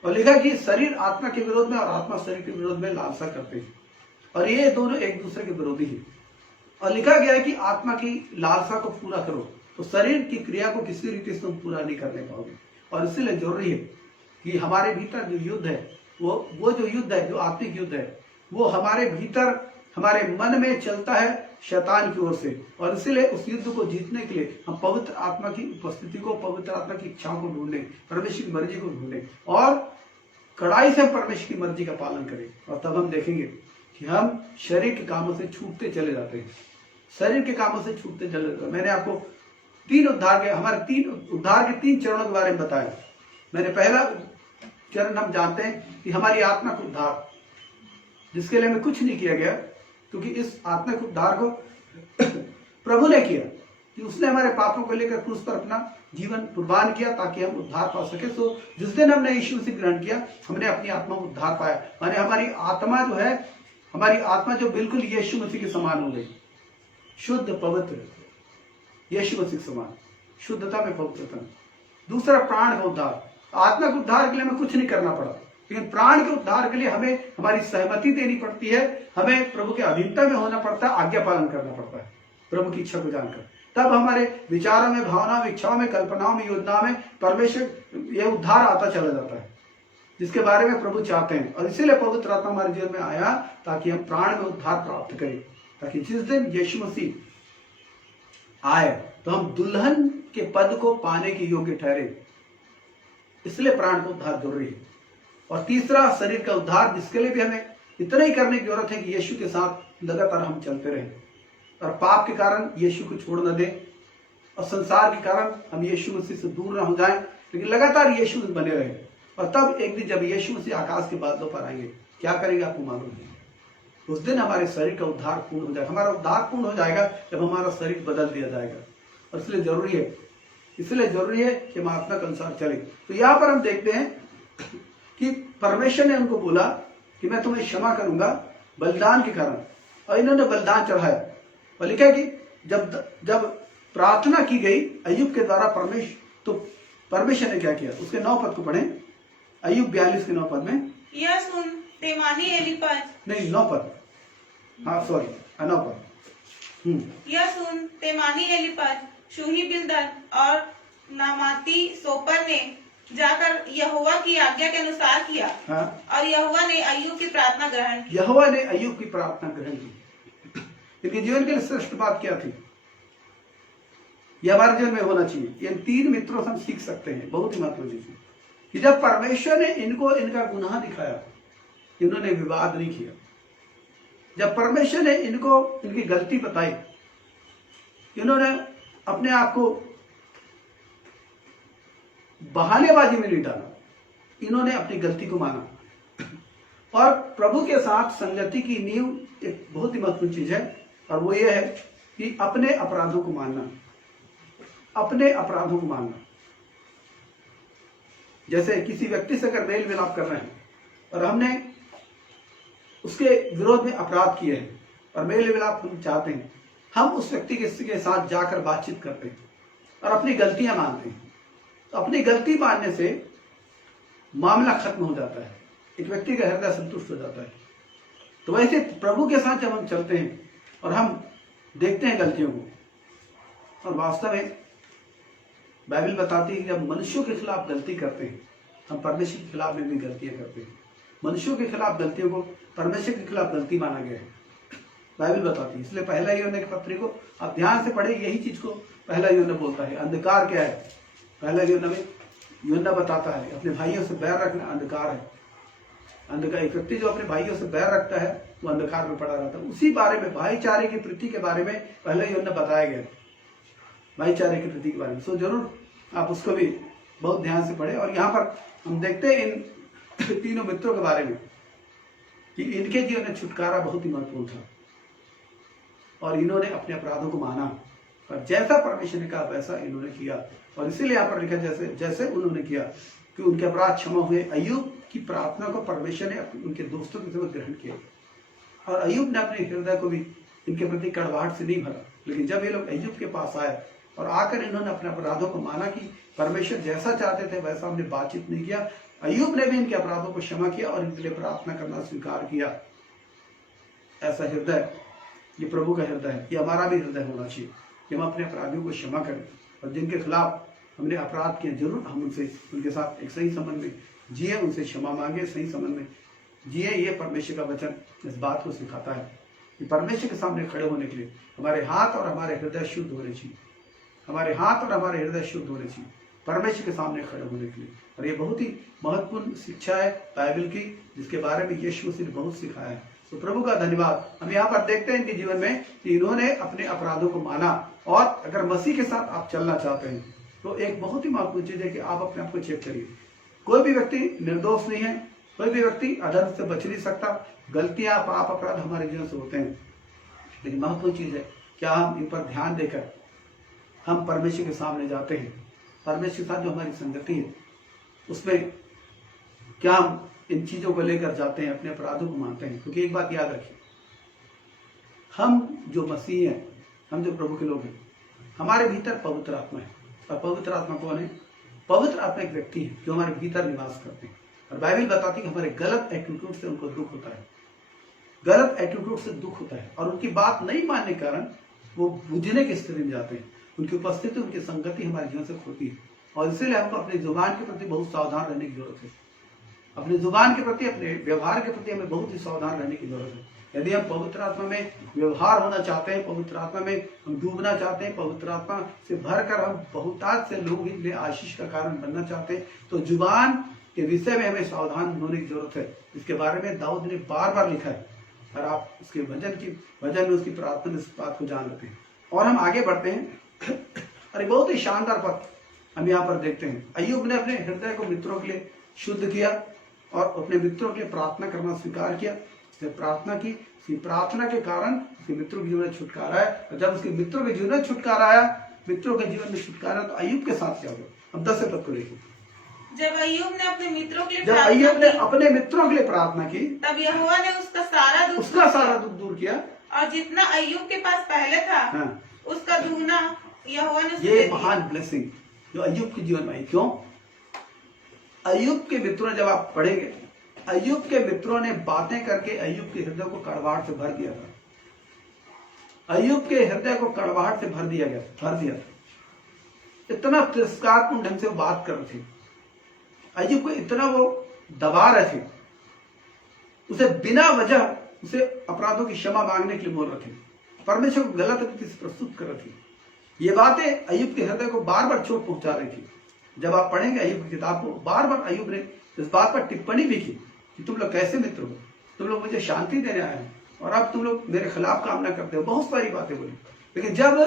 और लिखा कि शरीर आत्मा के विरोध में और आत्मा शरीर के विरोध में लालसा करते हैं, और ये दोनों एक दूसरे के विरोधी हैं। और लिखा गया है कि आत्मा की लालसा को पूरा करो तो शरीर की क्रिया को किसी रीति से तुम पूरा नहीं करने पाओगे। और इसलिए जरूरी है कि हमारे भीतर जो युद्ध है, वो जो युद्ध है, जो आत्मिक युद्ध है, वो हमारे भीतर, हमारे मन में चलता है शैतान की ओर से। और इसीलिए उस युद्ध को जीतने के लिए हम पवित्र आत्मा की उपस्थिति को, पवित्र आत्मा की इच्छाओं को ढूंढने, परमेश्वर की मर्जी को ढूंढने और कड़ाई से परमेश्वर की मर्जी का पालन करें। और तब हम देखेंगे कि हम शरीर के कामों से छूटते चले जाते हैं, शरीर के कामों से छूटते चले जाते हैं। मैंने आपको हमारे उद्धार के 3 चरणों के बारे में बताया। मैंने पहला चरण हम जानते हैं कि हमारी आत्मा को उद्धार, जिसके लिए हमें कुछ नहीं किया गया, क्योंकि इस आत्मिक उद्धार को प्रभु ने किया कि उसने हमारे पापों को लेकर क्रूस पर अपना जीवन कुर्बान किया ताकि हम उद्धार पा सके। तो जिस दिन हमने यीशु मसीह ग्रहण किया, हमने अपनी आत्मा को उद्धार पाया। माने हमारी आत्मा जो बिल्कुल यीशु मसीह के समान हो गई, शुद्ध पवित्र, यीशु मसीह के समान शुद्धता में पवित्रता। दूसरा, प्राण का उद्धार। आत्मा के उद्धार के लिए हमें कुछ नहीं करना पड़ा, लेकिन प्राण के उद्धार के लिए हमें हमारी सहमति देनी पड़ती है, हमें प्रभु के अधीनता में होना पड़ता है, आज्ञा पालन करना पड़ता है प्रभु की इच्छा को जानकर। तब हमारे विचारों में, भावनाओं में, इच्छाओं में, कल्पनाओं में, योजनाओं में परमेश्वर यह उद्धार आता चला जाता है जिसके बारे में प्रभु चाहते हैं। और इसीलिए पवित्र आत्मा हमारे जीवन में आया ताकि हम प्राण में उद्धार प्राप्त करें, ताकि जिस दिन यीशु मसीह आए तो हम दुल्हन के पद को पाने के योग्य ठहरे। इसलिए प्राण का उद्धार जरूरी है। और तीसरा, शरीर का उद्धार, जिसके लिए भी हमें इतना ही करने की जरूरत है कि यीशु के साथ लगातार हम चलते रहें और पाप के कारण यीशु को छोड़ न दें, और संसार के कारण हम यीशु मसीह से दूर न हो जाएं, लेकिन लगातार यीशु में बने रहें। और तब एक दिन जब यीशु मसीह आकाश के बादलों पर आएंगे, क्या करेंगे आपको मालूम है? उस दिन हमारे शरीर का उद्धार पूर्ण हो जाएगा। हमारा उद्धार पूर्ण हो जाएगा जब हमारा शरीर बदल दिया जाएगा। और इसलिए जरूरी है कि हम आत्मा के अनुसार चले। तो यहाँ पर हम देखते हैं कि परमेश्वर ने उनको बोला कि मैं तुम्हें क्षमा करूंगा बलिदान के कारण, और इन्होंने बलिदान चढ़ाया। और लिखा कि जब प्रार्थना की गई अय्यूब के द्वारा परमेश्वर ने क्या किया, उसके 9 पद को पढ़ें। अय्यूब 42 के 9 पद में, यह सुन तेमानी एलीपज, नहीं 9 पद, हाँ सॉरी 9 पद। यह सुन तेमानी एलीपज, शूही बिल्दद और नामाती सोपर ने जाकर यहोवा की आज्ञा के अनुसार किया। हाँ? और यहोवा ने अय्यूब की प्रार्थना ग्रहण की। इनके जीवन के लिए श्रेष्ठ बात क्या थी? यह हमारे जीवन में होना चाहिए। ये 3 मित्रों से हम सीख सकते हैं, बहुत ही महत्वपूर्ण चीज कि जब परमेश्वर ने इनको इनका गुनाह दिखाया, इन्होंने विवाद नहीं किया। जब परमेश्वर ने इनको इनकी गलती बताई, इन्होंने अपने आप को बहानेबाजी में नहीं डाला, इन्होंने अपनी गलती को माना। और प्रभु के साथ संगति की नींव एक बहुत ही महत्वपूर्ण चीज है, और वो ये है कि अपने अपराधों को मानना, अपने अपराधों को मानना। जैसे किसी व्यक्ति से अगर मेल मिलाप कर रहे हैं और हमने उसके विरोध में अपराध किए हैं और मेल मिलाप हम चाहते हैं, हम उस व्यक्ति के साथ जाकर बातचीत करते हैं और अपनी गलतियां मानते हैं, तो अपनी गलती मानने से मामला खत्म हो जाता है, एक व्यक्ति का हृदय संतुष्ट हो जाता है। तो वैसे प्रभु के साथ जब हम चलते हैं और हम देखते हैं गलतियों को, और वास्तव में बाइबल बताती है कि जब मनुष्यों के खिलाफ गलती करते हैं, हम परमेश्वर के खिलाफ में भी गलतियां करते हैं। मनुष्यों के खिलाफ गलतियों को परमेश्वर के खिलाफ गलती माना गया है, बाइबल बताती है। इसलिए पहला यूहन्ना की पत्री को आप ध्यान से पढ़े, यही चीज को पहला यूहन्ना बोलता है। अंधकार क्या है? पहला यूहन्ना में यूहन्ना बताता है अपने भाइयों से बैर रखना अंधकार है। अंधकार, एक व्यक्ति जो अपने भाइयों से बैर रखता है वो अंधकार में पड़ा रहता है। उसी बारे में, भाईचारे की प्रीति के बारे में पहला यूहन्ना बताया गया, भाईचारे की प्रीति के बारे में। सो जरूर आप उसको भी बहुत ध्यान से पढ़े। और यहाँ पर हम देखते हैं इन तीनों मित्रों के बारे में कि इनके जीवन में छुटकारा बहुत ही महत्वपूर्ण था, और इन्होंने अपने अपराधों को माना और जैसा परमेश्वर ने कहा वैसा इन्होंने किया। और इसीलिए यहाँ पर लिखा जैसे जैसे उन्होंने किया कि उनके अपराध क्षमा हुए। अय्यूब की प्रार्थना को परमेश्वर ने उनके दोस्तों के समय ग्रहण किया, और अय्यूब ने अपने हृदय को भी इनके प्रति कड़वाहट से नहीं भरा। लेकिन जब ये लोग अय्यूब के पास आए और आकर इन्होंने अपने अपराधों को माना कि परमेश्वर जैसा चाहते थे वैसा हमने बातचीत नहीं किया, अय्यूब ने भी इनके अपराधों को क्षमा किया और इनके लिए प्रार्थना करना स्वीकार किया। ऐसा हृदय ये प्रभु का हृदय है, ये हमारा भी हृदय होना चाहिए कि हम अपने अपराधियों को क्षमा करें, और जिनके खिलाफ हमने अपराध किए जरूर हम उनके साथ एक सही संबंध में जिए, उनसे क्षमा मांगे, सही संबंध में जिए। ये परमेश्वर का वचन इस बात को सिखाता है कि परमेश्वर के सामने खड़े होने के लिए हमारे हाथ और हमारे हृदय शुद्ध होने चाहिए, हमारे हाथ और हमारे हृदय शुद्ध होने चाहिए परमेश्वर के सामने खड़े होने के लिए। और ये बहुत ही महत्वपूर्ण शिक्षा है बाइबल की, जिसके बारे में यीशु मसीह ने बहुत सिखाया है। तो प्रभु का धन्यवाद। हम यहाँ पर देखते हैं इनके जीवन में कि इन्होंने अपने अपराधों को माना, और अगर मसीह के साथ आप चलना चाहते हैं तो एक बहुत ही महत्वपूर्ण चीज है कि आप अपने आप को चेक करिए। कोई भी व्यक्ति निर्दोष नहीं है, कोई भी व्यक्ति अधर्म से बच नहीं सकता। गलतियां, पाप, अपराध हमारे जीवन से होते हैं, लेकिन महत्वपूर्ण चीज है क्या हम इन पर ध्यान देकर हम परमेश्वर के सामने जाते हैं। परमेश्वर के साथ जो हमारी संगति है उसमें क्या हम इन चीजों को लेकर जाते हैं, अपने अपराधों को मानते हैं। क्योंकि एक बात याद रखिए, हम जो मसीह हैं, हम जो प्रभु के लोग हैं, हमारे भीतर पवित्र आत्मा है। और पवित्र आत्मा कौन है? पवित्र आत्मा एक व्यक्ति है जो हमारे भीतर निवास करते हैं। और बाइबल बताती है कि हमारे गलत एटीट्यूड से उनको दुख होता है, गलत एटीट्यूड से दुख होता है, और उनकी बात नहीं मानने के कारण वो बुझने की स्थिति में जाते हैं। उनकी उपस्थिति, उनकी संगति हमारे जीवन से खोती है। और इसीलिए हमको अपनी जुबान के प्रति बहुत सावधान रहने की जरूरत है। अपनी जुबान के प्रति, अपने व्यवहार के प्रति हमें बहुत ही सावधान रहने की जरूरत है। यदि हम पवित्र आत्मा में व्यवहार होना चाहते हैं, पवित्र आत्मा में हम डूबना चाहते हैं, पवित्र आत्मा से भरकर हम बहुतायत से लोगों के लिए आशीष का कारण बनना चाहते हैं, तो जुबान के विषय में हमें सावधान होने की जरूरत है। इसके बारे में दाऊद ने बार बार लिखा है, और आप उसके वजन में उसकी प्रार्थना में इस बात को जान लेते हैं। और हम आगे बढ़ते हैं, और बहुत ही शानदार पद हम यहाँ पर देखते हैं। अय्यूब ने अपने हृदय को मित्रों के लिए शुद्ध किया और अपने मित्रों के लिए प्रार्थना करना स्वीकार किया। उसने प्रार्थना की, उसकी प्रार्थना के कारण उसके मित्रों के जीवन में छुटकारा आया। और जब उसके मित्रों के जीवन में छुटकारा आया, मित्रों के जीवन में छुटकारा, तो अय्यूब के साथ क्या हुआ? हम 10 पद को देखिए। जब अय्यूब ने अपने मित्रों के लिए प्रार्थना की, तब यहोवा ने उसका सारा दुख दूर किया, और जितना अय्यूब के पास पहले था, हाँ, उसका दुगना यहोवा ने ये महान ब्लेसिंग जो अय्यूब के जीवन में आई। क्यों? अय्यूब के मित्रों ने, जब आप पढ़ेंगे, अय्यूब के मित्रों ने बातें करके अय्यूब के हृदय को कड़वाहट से भर दिया था। अय्यूब के हृदय को कड़वाहट से भर दिया था। इतना तिरस्कारपूर्ण ढंग से वो बात कर रहे थे, अय्यूब को इतना वो दबा रहे थे, उसे बिना वजह उसे अपराधों की क्षमा मांगने के लिए बोल रहे थे, परमेश्वर को गलत रीति से प्रस्तुत कर रहे थे। ये बातें अय्यूब के हृदय को बार बार चोट पहुंचा रही थी। जब आप पढ़ेंगे अय्यूब की किताब को, बार बार अय्यूब ने इस बात पर टिप्पणी भी की कि तुम लोग कैसे मित्र हो, तुम लोग मुझे शांति देने आए हैं और अब तुम लोग मेरे खिलाफ काम ना करते हो। बहुत सारी बातें बोली, लेकिन जब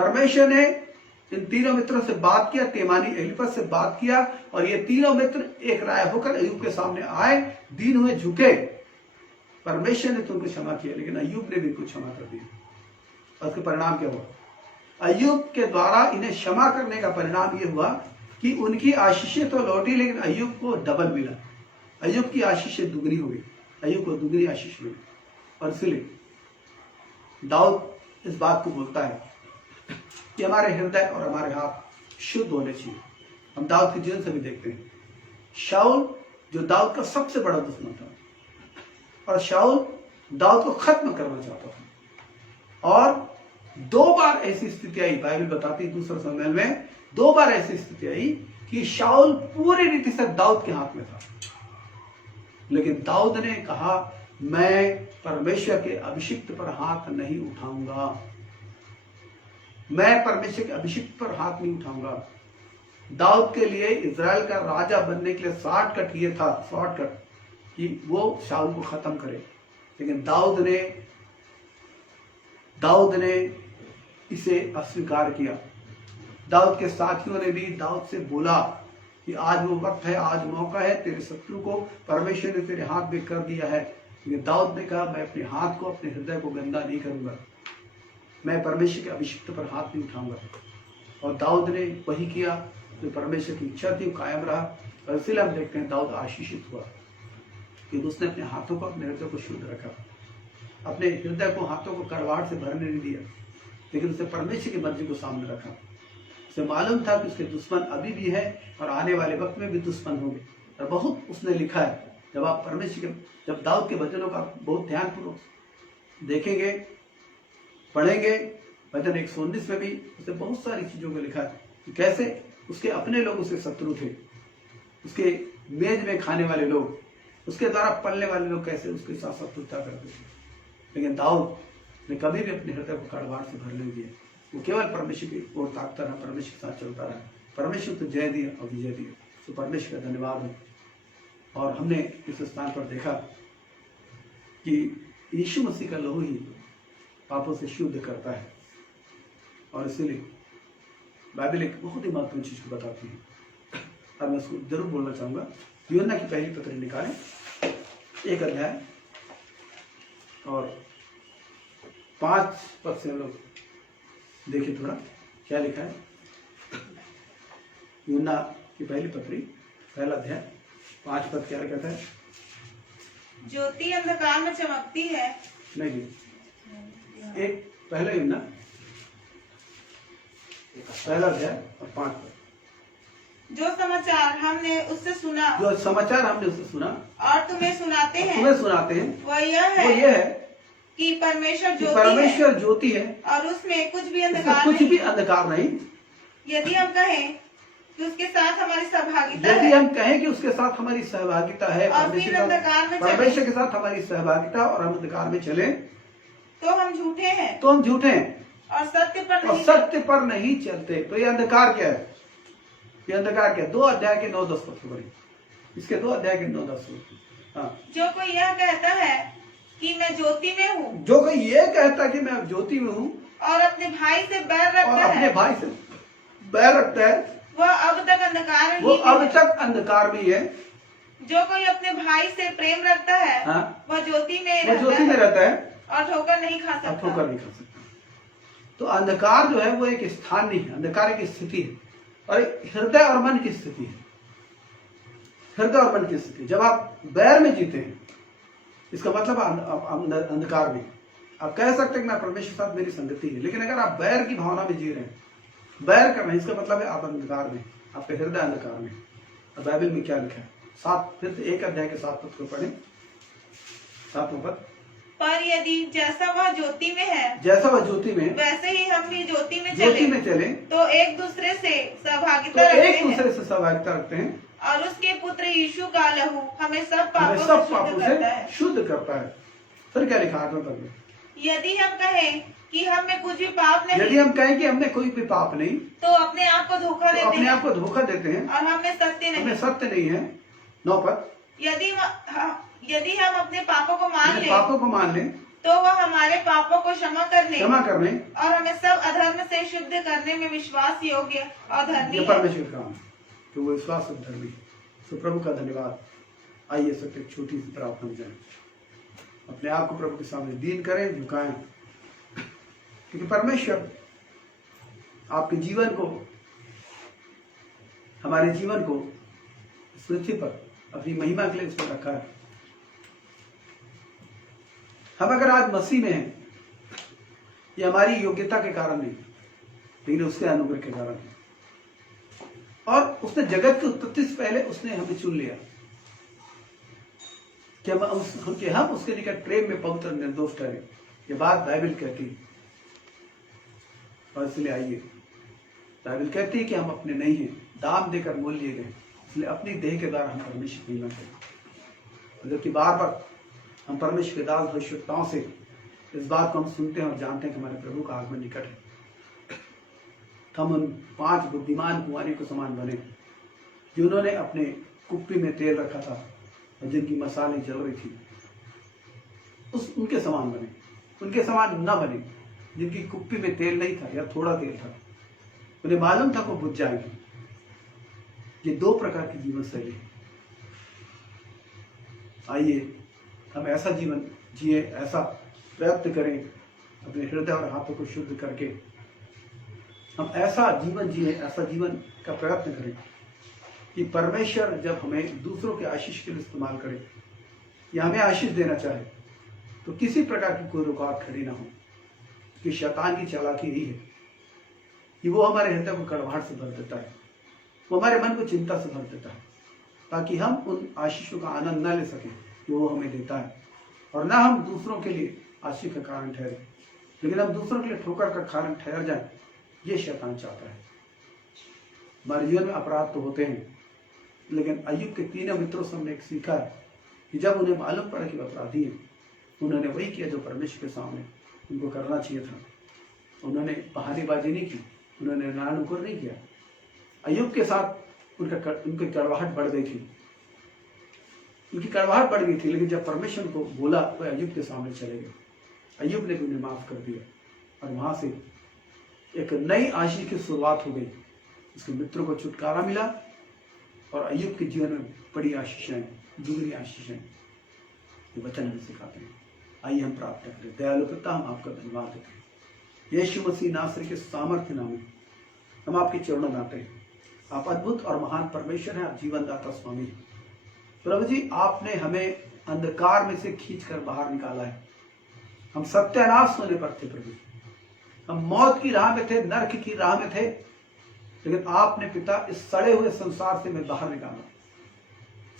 परमेश्वर ने इन तीनों मित्रों से बात किया, तेमानी एलीपज से बात किया, और ये तीनों मित्र एक राय होकर अय्यूब के सामने आए, दीन हुए, झुके। परमेश्वर ने तो उनको क्षमा किया, लेकिन अय्यूब ने भी कुछ क्षमा कर दिया। और उसके परिणाम क्या हुआ? अय्यूब के द्वारा इन्हें क्षमा करने का परिणाम ये हुआ कि उनकी आशीषें तो लौटी, लेकिन अय्यूब को डबल मिला। अय्यूब की आशीषें दुगनी हो गई, अय्यूब को दुगनी आशीष मिली। और इसलिए दाऊद इस बात को बोलता है कि हमारे हृदय और हमारे हाथ शुद्ध होने चाहिए। हम दाऊद के जीवन से भी देखते हैं, शाऊल जो दाऊद का सबसे बड़ा दुश्मन था, और शाऊल दाऊद को खत्म करना चाहता था। और 2 बार ऐसी स्थिति आई, बाइबल बताती है 2 शमूएल में 2 बार ऐसी स्थिति आई कि शाऊल पूरी रीति से दाऊद के हाथ में था, लेकिन दाऊद ने कहा मैं परमेश्वर के अभिषिक्त पर हाथ नहीं उठाऊंगा, मैं परमेश्वर के अभिषिक्त पर हाथ नहीं उठाऊंगा। दाऊद के लिए इजराइल का राजा बनने के लिए शॉर्टकट ये था, शॉर्टकट कि वो शाऊल को खत्म करे, लेकिन दाऊद ने इसे अस्वीकार किया। दाऊद के साथियों ने भी दाऊद से बोला कि आज वो वक्त है, आज मौका है, तेरे शत्रु को परमेश्वर ने तेरे हाथ में कर दिया है। लेकिन दाऊद ने कहा मैं अपने हाथ को, अपने हृदय को गंदा नहीं करूंगा, मैं परमेश्वर के अभिषिक्त पर हाथ नहीं उठाऊंगा। और दाऊद ने वही किया जो परमेश्वर की इच्छा थी, वो कायम रहा। और इसलिए हम देखते हैं दाऊद आशीषित हुआ कि उसने अपने हाथों को, अपने हृदय को शुद्ध रखा, अपने हृदय को, हाथों को करवाट से भरने नहीं दिया, लेकिन उसने परमेश्वर की मर्जी को सामने रखा। उसे मालूम था कि उसके दुश्मन अभी भी है और आने वाले वक्त में भी दुश्मन होंगे। और बहुत उसने लिखा है, जब आप परमेश्वर के, जब दाऊद के वचनों का बहुत ध्यानपूर्वक देखेंगे, पढ़ेंगे, वचन 119 में भी उसने बहुत सारी चीजों को लिखा है कि कैसे उसके अपने लोग उसके शत्रु थे, उसके मेज में खाने वाले लोग, उसके द्वारा पलने वाले लोग कैसे उसके साथ शत्रुता करते थे। लेकिन दाऊद ने कभी भी अपने हृदय को कड़वाहट से भरने नहीं दिया, वो केवल परमेश्वर की ओर ताकता रहा, परमेश्वर के साथ चलता रहा। परमेश्वर तो जय दिया और विजय दिया, तो परमेश्वर का धन्यवाद है। और हमने इस स्थान पर देखा कि यीशु मसीह का लहू ही पापों से शुद्ध करता है। और इसीलिए बाइबल एक बहुत ही महत्वपूर्ण चीज को बताती है, और मैं उसको जरूर बोलना चाहूंगा। यूहन्ना की पहली पत्री निकालें, 1 अध्याय और 5 पद से हम लोग देखिए थोड़ा क्या लिखा है। यूहन्ना की पहली पत्री, पहला अध्याय, 5 पद क्या कहता है? ज्योति अंधकार में चमकती है। नहीं, एक पहला यूहन्ना पहला अध्याय और 5 पद। जो समाचार हमने उससे सुना और तुम्हें सुनाते हैं, वह ये यह है कि परमेश्वर ज्योति है और उसमें कुछ भी इसमें अंधकार कुछ नहीं। भी अंधकार नहीं। यदि हम कहें कि उसके साथ हमारी सहभागिता यदि है हम कहें कि उसके साथ हमारी सहभागिता है, और फिर अंधकार में चले, परमेश्वर के साथ हमारी सहभागिता और हम अंधकार में चले, तो हम झूठे हैं और सत्य पर नहीं चलते। तो ये अंधकार क्या है? ये अंधकार क्या है? 2 अध्याय के 9-10 पद पढ़े, इसके 2 अध्याय के 9-10 पद। हाँ, जो कोई यह कहता है कि मैं ज्योति में हूँ, जो कोई ये कहता है कि मैं ज्योति में हूँ और अपने भाई से बैर रखता और अपने है, भाई से बैर रखता है, वह अब तक अंधकार में वो ही अब है। तक अंधकार में ही है। जो कोई अपने भाई से प्रेम रखता है, हाँ, वह ज्योति में वो ज्योति में रहता है और ठोकर नहीं खा और सकता। ठोकर नहीं खा सकता। तो अंधकार जो है वो एक स्थान नहीं है, अंधकार की स्थिति है, और हृदय और मन की स्थिति है। हृदय और मन की स्थिति, जब आप बैर में जीते हैं, इसका मतलब अंधकार में। आप कह सकते हैं कि मैं परमेश्वर के साथ मेरी संगति है, लेकिन अगर आप बैर की भावना में जी रहे हैं, बैर कर रहे हैं, इसका मतलब है आप अंधकार में, आपके हृदय अंधकार में। और बाइबल में क्या लिखा है? 7 फिर से 1 अध्याय के 7 पद को पढ़ें, 7वां पद। पर यदि जैसा वह ज्योति में है, जैसा वह ज्योति में, वैसे ही हम भी ज्योति में चले, तो एक दूसरे से सहभागिता रखते हैं और उसके पुत्र यीशु का लहू हमें सब पापों से शुद्ध करता है। फिर क्या लिखा 8वें पद में? यदि हम कहें कि हम में कुछ भी पाप नहीं, यदि हम कहें कि हमने कोई भी पाप नहीं, तो अपने आप को धोखा देते हैं और हमें सत्य नहीं है। 9 पद। यदि हम अपने पापों को मान लें तो वह हमारे पापों को क्षमा करने और हमें सब अधर्म से शुद्ध करने में विश्वास योग्य और धर्मी ये है। परमेश्वर का काम है कि वो विश्वास और धर्मी है। सो प्रभु का धन्यवाद। आइए सब एक छोटी सी प्रार्थना में जाएं, अपने आप को प्रभु के सामने दीन करें, झुकाएं, क्योंकि परमेश्वर आपके जीवन को, हमारे जीवन को इस पृथ्वी पर अपनी महिमा के लिए इस पर रखा है। हम अगर आज मसीह में हैं, ये हमारी योग्यता के कारण नहीं, लेकिन उसके अनुग्रह के कारण है। और उसने जगत की उत्पत्ति से पहले उसने हमें चुन लिया कि हम उसके निकट प्रेम में पवित्र निर्दोष ठहरे। ये बात बाइबल कहती है, और इसलिए आइए, बाइबल कहती है कि हम अपने नहीं हैं, दाम देकर मोल लिए गए, इसलिए अपनी देह के द्वारा हम परमेश्वर की महिमा करें। जबकि बार बार हम परमेश्वर के दास भविष्यवक्ताओं से इस बात को हम सुनते हैं और जानते हैं कि हमारे प्रभु का आगमन निकट है। हम उन 5 बुद्धिमान कुंवारी को समान बने जिन्होंने अपने कुप्पी में तेल रखा था और जिनकी मसालें जल रही थी, उनके समान बने। उनके समान न बने जिनकी कुप्पी में तेल नहीं था या थोड़ा तेल था। उन्हें मालूम था वो बुझ जाएंगे। ये 2 प्रकार की जीवन शैली है। आइए हम ऐसा जीवन जिए, ऐसा प्रयत्न करें, अपने हृदय और हाथों को शुद्ध करके हम ऐसा जीवन जिए, ऐसा जीवन का प्रयत्न करें कि परमेश्वर जब हमें दूसरों के आशीष के लिए इस्तेमाल करे या हमें आशीष देना चाहे तो किसी प्रकार की कोई रुकावट खड़ी ना हो। कि शैतान की चालाकी यही है कि वो हमारे हृदय को कड़वाहट से भर देता है, वो हमारे मन को चिंता से भर देता है, ताकि हम उन आशीषों का आनंद न ले सकें जो वो हमें देता है, और ना हम दूसरों के लिए आशीष का कारण ठहरे, लेकिन हम दूसरों के लिए ठोकर का कारण ठहर जाए। ये शैतान चाहता है। हमारे जीवन में अपराध तो होते हैं, लेकिन अय्यूब के 3 मित्रों से हमने एक सीखा है कि जब उन्हें मालूम पड़ा कि अपराधी हैं, उन्होंने वही किया जो परमेश्वर के सामने उनको करना चाहिए था। उन्होंने बहानेबाजी नहीं की, उन्होंने नानुकुर नहीं किया। अय्यूब के साथ उनकी कड़वाहट बढ़ गई थी, लेकिन जब परमेश्वर को बोला तो अय्यूब के सामने चले गए। अय्यूब ने भी उन्हें माफ कर दिया और वहां से एक नई आशीष की शुरुआत हो गई। उसके मित्रों को छुटकारा मिला और अय्यूब के जीवन में बड़ी आशीषें, दुगनी आशीषें ये वचन हमें सिखाते हैं। आइए हम प्रार्थना करें। दयालु पिता, हम आपका धन्यवाद देते हैं। यीशु मसीह नासरी के सामर्थ्य नाम में हम आपके चरणों में आते हैं। आप अद्भुत और महान परमेश्वर हैं, आप जीवनदाता स्वामी हैं। प्रभु जी, आपने हमें अंधकार में से खींचकर बाहर निकाला है। हम सत्यानाश होने पर थे प्रभु, हम मौत की राह में थे, नरक की राह में थे, लेकिन आपने पिता इस सड़े हुए संसार से मैं बाहर निकाला,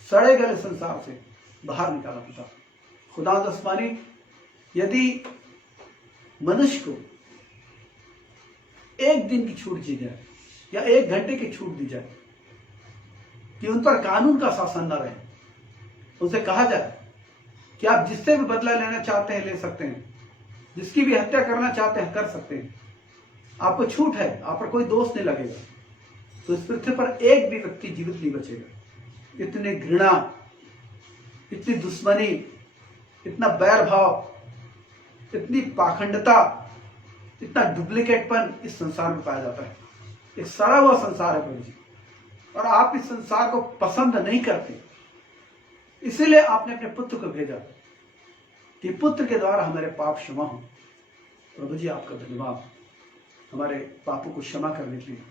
सड़े गले संसार से बाहर निकाला पिता। खुदा दस्मानी, यदि मनुष्य को 1 दिन की छूट दी जाए या 1 घंटे की छूट दी जाए कि उन पर कानून का शासन न रहे, उनसे कहा जाए कि आप जिससे भी बदला लेना चाहते हैं ले सकते हैं, जिसकी भी हत्या करना चाहते हैं कर सकते हैं, आपको छूट है, आप पर कोई दोष नहीं लगेगा, तो इस पृथ्वी पर एक भी व्यक्ति जीवित नहीं बचेगा। इतनी घृणा, इतनी दुश्मनी, इतना बैर भाव, इतनी पाखंडता, इतना डुप्लीकेटपन इस संसार में पाया जाता है। एक सड़ा हुआ संसार है प्रभु जी, और आप इस संसार को पसंद नहीं करते, इसीलिए आपने अपने पुत्र को भेजा कि पुत्र के द्वारा हमारे पाप क्षमा हो। प्रभु जी, आपका धन्यवाद। हमारे पापों को क्षमा करने के लिए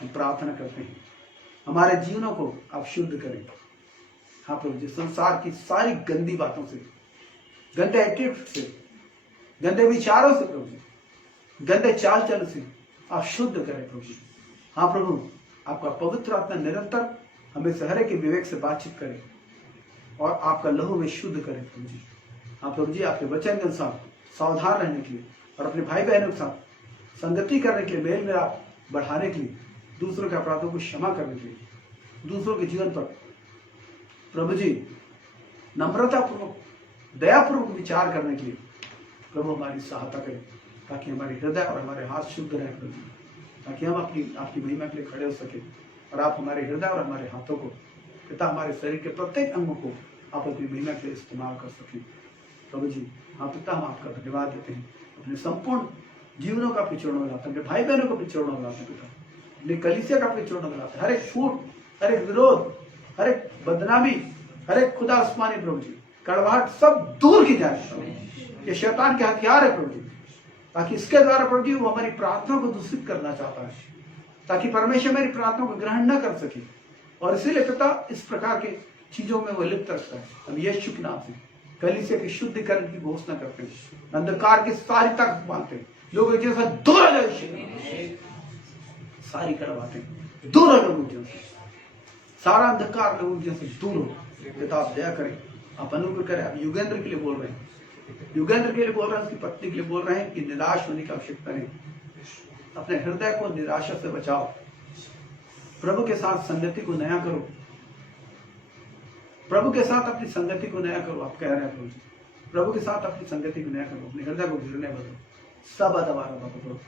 हम प्रार्थना करते हैं। हमारे जीवनों को आप शुद्ध करें। हाँ प्रभु जी, संसार की सारी गंदी बातों से, गंदे एटीट्यूड से, गंदे विचारों से प्रभु जी, गंदे चाल चल से आप शुद्ध करें प्रभु जी। हाँ प्रभु, आपका पवित्र आत्मा निरंतर हमें सहरे के विवेक से बातचीत करे और आपका लहू में शुद्ध करे प्रभु जी। हाँ प्रभु जी, आपके वचन के अनुसार सावधान रहने के लिए और अपने भाई बहनों के साथ संगति करने के लिए, मेल मिलाप बढ़ाने के लिए, दूसरों के अपराधों को क्षमा करने के लिए, दूसरों के जीवन पर प्रभु जी नम्रतापूर्वक, दयापूर्वक विचार करने के लिए प्रभु हमारी सहायता करें, ताकि हमारे हृदय और हमारे हाथ शुद्ध रहें प्रभु जी, ताकि हम आपकी महिमा के लिए खड़े हो सके और आप हमारे हृदय और हमारे हाथों को, पिता, हमारे शरीर के प्रत्येक अंगों को आप अपनी महिमा के लिए इस्तेमाल कर सकें। प्रभु जी हाँ पिता, हम आपका धन्यवाद देते हैं, अपने संपूर्ण जीवनों का अपने चरणों में लाते हैं, अपने भाई बहनों को अपने चरणों में लाते हैं पिता, अपनी कलीसिया का अपने चरणों में लाते हैं। हर एक फूट, हर एक विरोध, हर एक बदनामी, हर एक खुदा आसमानी प्रभु जी कड़वाहट सब दूर की जाए प्रभु जी। ये शैतान के हथियार है प्रभु जी, ताकि इसके द्वारा प्रभु जी वो हमारी प्रार्थना को दूषित करना चाहता है, ताकि परमेश्वर मेरी प्रार्थना को ग्रहण न कर सके, और इसीलिए पिता इस प्रकार के चीजों में वो लिप्त रखता है। हम यीशु के नाम से कलीसिया के शुद्धिकरण की घोषणा करते हैं, अंधकार की सारी ताकत मानते हैं, लोगों जैसा दूर हो जाए, सारी कड़वाहटें दूर हो लोगों जैसे, सारा अंधकार लोगों जैसे दूर हो। पिता आप दया करें, आप अनुग्रह करें। आप युगेंद्र के लिए बोल रहे हैं, युगेंद्र के लिए बोल रहे हैं, उसकी पत्नी के लिए बोल रहे हैं कि निराश होने की आवश्यकता नहीं, अपने हृदय को निराशा से बचाओ, प्रभु के साथ संगति को नया करो, प्रभु के साथ अपनी संगति को नया करो। आप कह रहे हैं प्रभु जी, प्रभु के साथ अपनी संगति को नया करो, अपने हृदय को गिरने बदलो, सब अदवारा बदलो,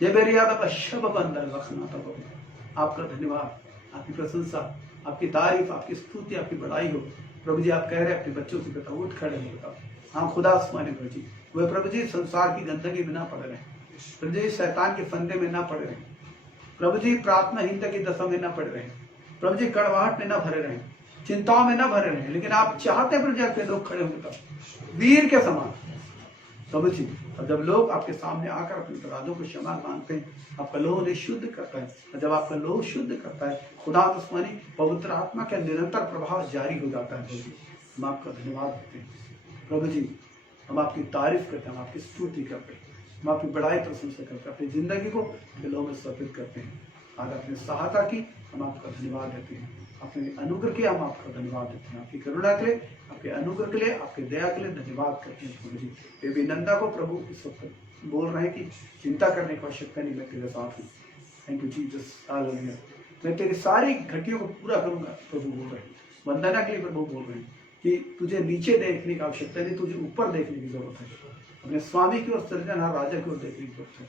ये मेरी याद अब शब बंदर रखना था प्रभु। आपका धन्यवाद, आपकी प्रशंसा, आपकी तारीफ, आपकी स्तुति, आपकी बड़ाई हो प्रभु जी। आप कह रहे हैं अपने बच्चों से बताओ, उठ खड़े हो बताओ, हाँ खुदा आसमानी प्रभु जी, वे प्रभु जी संसार की गंदगी में ना पड़े रहे, प्रभु जी शैतान के फंदे में ना पड़े रहे, प्रभु जी प्रार्थनाहीनता की दशा में ना पड़े रहे, प्रभु जी कड़वाहट में ना भरे रहे, चिंताओं में ना भरे रहे, लेकिन आप चाहते प्रभु जी आपके लोग खड़े होंगे वीर के समान प्रभु जी। और जब लोग आपके सामने आकर अपने अपराधों को क्षमा मांगते हैं, आपका लोह उन्हें शुद्ध करता है, और जब आपका लोह शुद्ध करता है, खुदा आसमानी पवित्र आत्मा का निरंतर प्रभाव जारी हो जाता है प्रभु जी। हम आपका धन्यवाद देते हैं प्रभु जी, हम आपकी तारीफ करते हैं, हम आपकी स्तुति करते हैं, हम आपकी बड़ाई प्रशंसा करते हैं, अपनी जिंदगी को दिलों में समर्पित करते हैं। आज अपनी सहायता की हम आपका धन्यवाद देते हैं, अपने अनुग्रह के हम आपका धन्यवाद देते हैं, आपकी करुणा के लिए, आपके अनुग्रह के लिए, आपके दया के लिए धन्यवाद करते हैं प्रभु जी। ये भी नंदा को प्रभु इस वक्त बोल रहे हैं कि चिंता करने की आवश्यकता नहीं, मैं तेरे साथ हूँ। Thank you Jesus, hallelujah. मैं तेरी सारी घटियों को पूरा करूंगा प्रभु बोल रहे हैं। वंदना के लिए प्रभु बोल रहे हैं कि तुझे नीचे देखने की आवश्यकता नहीं, तुझे ऊपर देखने की जरूरत है, अपने स्वामी की ओर, सृजनहार राजा की ओर देखने की जरूरत है।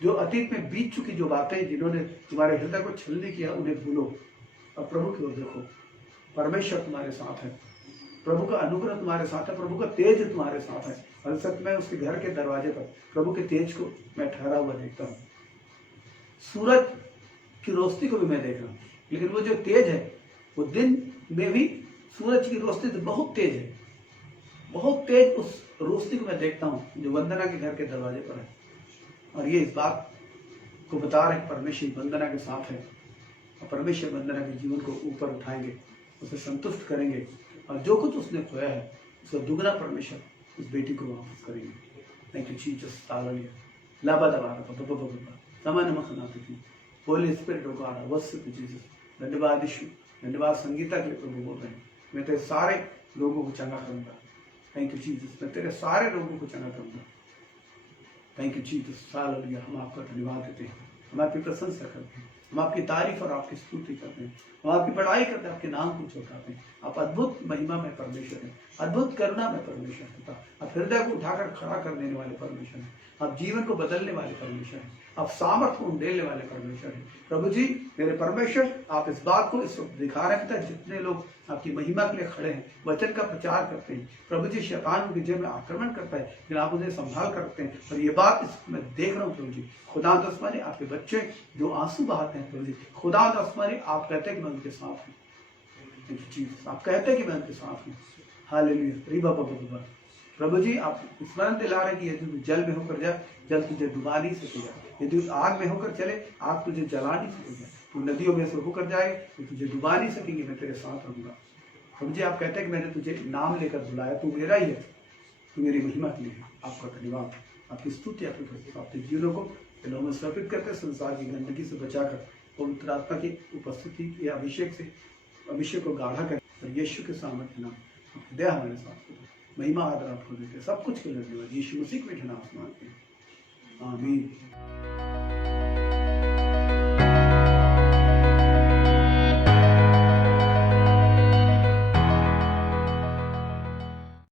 जो अतीत में बीत चुकी जो बातें, जिन्होंने तुम्हारे हृदय को छलने किया, उन्हें भूलो और प्रभु की ओर देखो। परमेश्वर तुम्हारे साथ है, प्रभु का अनुग्रह तुम्हारे साथ है, प्रभु का तेज तुम्हारे साथ है। और सत्य में उसके घर के दरवाजे पर प्रभु के तेज को मैं ठहरा हुआ देखता हूँ, सूरज की रोशनी को भी मैं देख रहा हूँ, लेकिन वो जो तेज है वो दिन में भी सूरज की रोशनी तो बहुत तेज है, बहुत तेज उस रोशनी को मैं देखता हूँ जो वंदना के घर के दरवाजे पर है। और ये इस बात को बता रहे परमेश्वर वंदना के साथ है, और परमेश्वर वंदना के जीवन को ऊपर उठाएंगे, उसे संतुष्ट करेंगे, और जो कुछ उसने खोया है उसका दुगना परमेश्वर उस बेटी को वापस करेंगे। Thank you Jesus, hallelujah. लाबा दबा सामान्य मखना थी Holi spirit of God, worship Jesus. धन्यवाद यीशु, धन्यवाद संगीता के लिए प्रभु बोल रहे हैं, मैं तेरे सारे लोगों को चंगा करूंगा। थैंक यू जीसस, मैं तेरे सारे लोगों को चंगा करूंगा। Thank you Jesus, hallelujah. हम आपका धन्यवाद देते हैं, हम आपकी प्रशंसा करते हैं, हम आपकी तारीफ और आपकी स्तुति करते हैं, हम आपकी बड़ाई करते हैं, आपके नाम को चौंकाते हैं। आप अद्भुत महिमा में परमेश्वर हैं, अद्भुत करुणा में परमेश्वर हैं, आप हृदय को उठाकर खड़ा कर देने वाले परमेश्वर हैं, आप जीवन को बदलने वाले परमेश्वर हैं, आप सामर्थ्य को उंडेलने वाले परमेश्वर हैं। प्रभु जी मेरे परमेश्वर, आप इस बात को इस वक्त दिखा रहे हैं, जितने लोग आपकी महिमा के लिए खड़े हैं, वचन का प्रचार करते हैं, प्रभु जी शैतान उनके जीवन में आक्रमण करता है, लेकिन आप उन्हें संभाल कर रखते हैं। और ये बात इस मैं देख रहा हूँ प्रभु जी, खुदा दसमानी आपके बच्चे जो आंसू बहाते हैं प्रभु जी, खुदा दसमानी आप कहते हैं कि मैं उनके साथ हूँ। आप कहते हैं कि मैं उनके साथ हूँ। हालेलुया। प्रभु जी आप स्मरण दिला रहे हैं कि यदि तू जल में होकर जाए, जल तुझे डुबा नहीं सकेगा, यदि आग में होकर चले, आग तुझे जला नहीं सकेगा, तू नदियों में से होकर जाए तो तुझे डुबा नहीं सकेंगे, मैं तेरे साथ रहूंगा। प्रभु जी आप कहते हैं कि मैंने तुझे नाम लेकर बुलाया, तू मेरा ही है, तू मेरी महिमा के लिए है। आपका धन्यवाद, आपकी स्तुति, आपके जीवनों को दिलों में समर्पित करते, संसार की गंदगी से बचाकर पवित्र आत्मा की उपस्थिति या अभिषेक को गाढ़ा कर, और यीशु के सामर्थ्य नाम दया हमारे साथ हो। महिमा आदर आपको देते, सब कुछ के लिए धन्यवाद। यीशु मसीह के नाम से मांगते हैं, आमीन।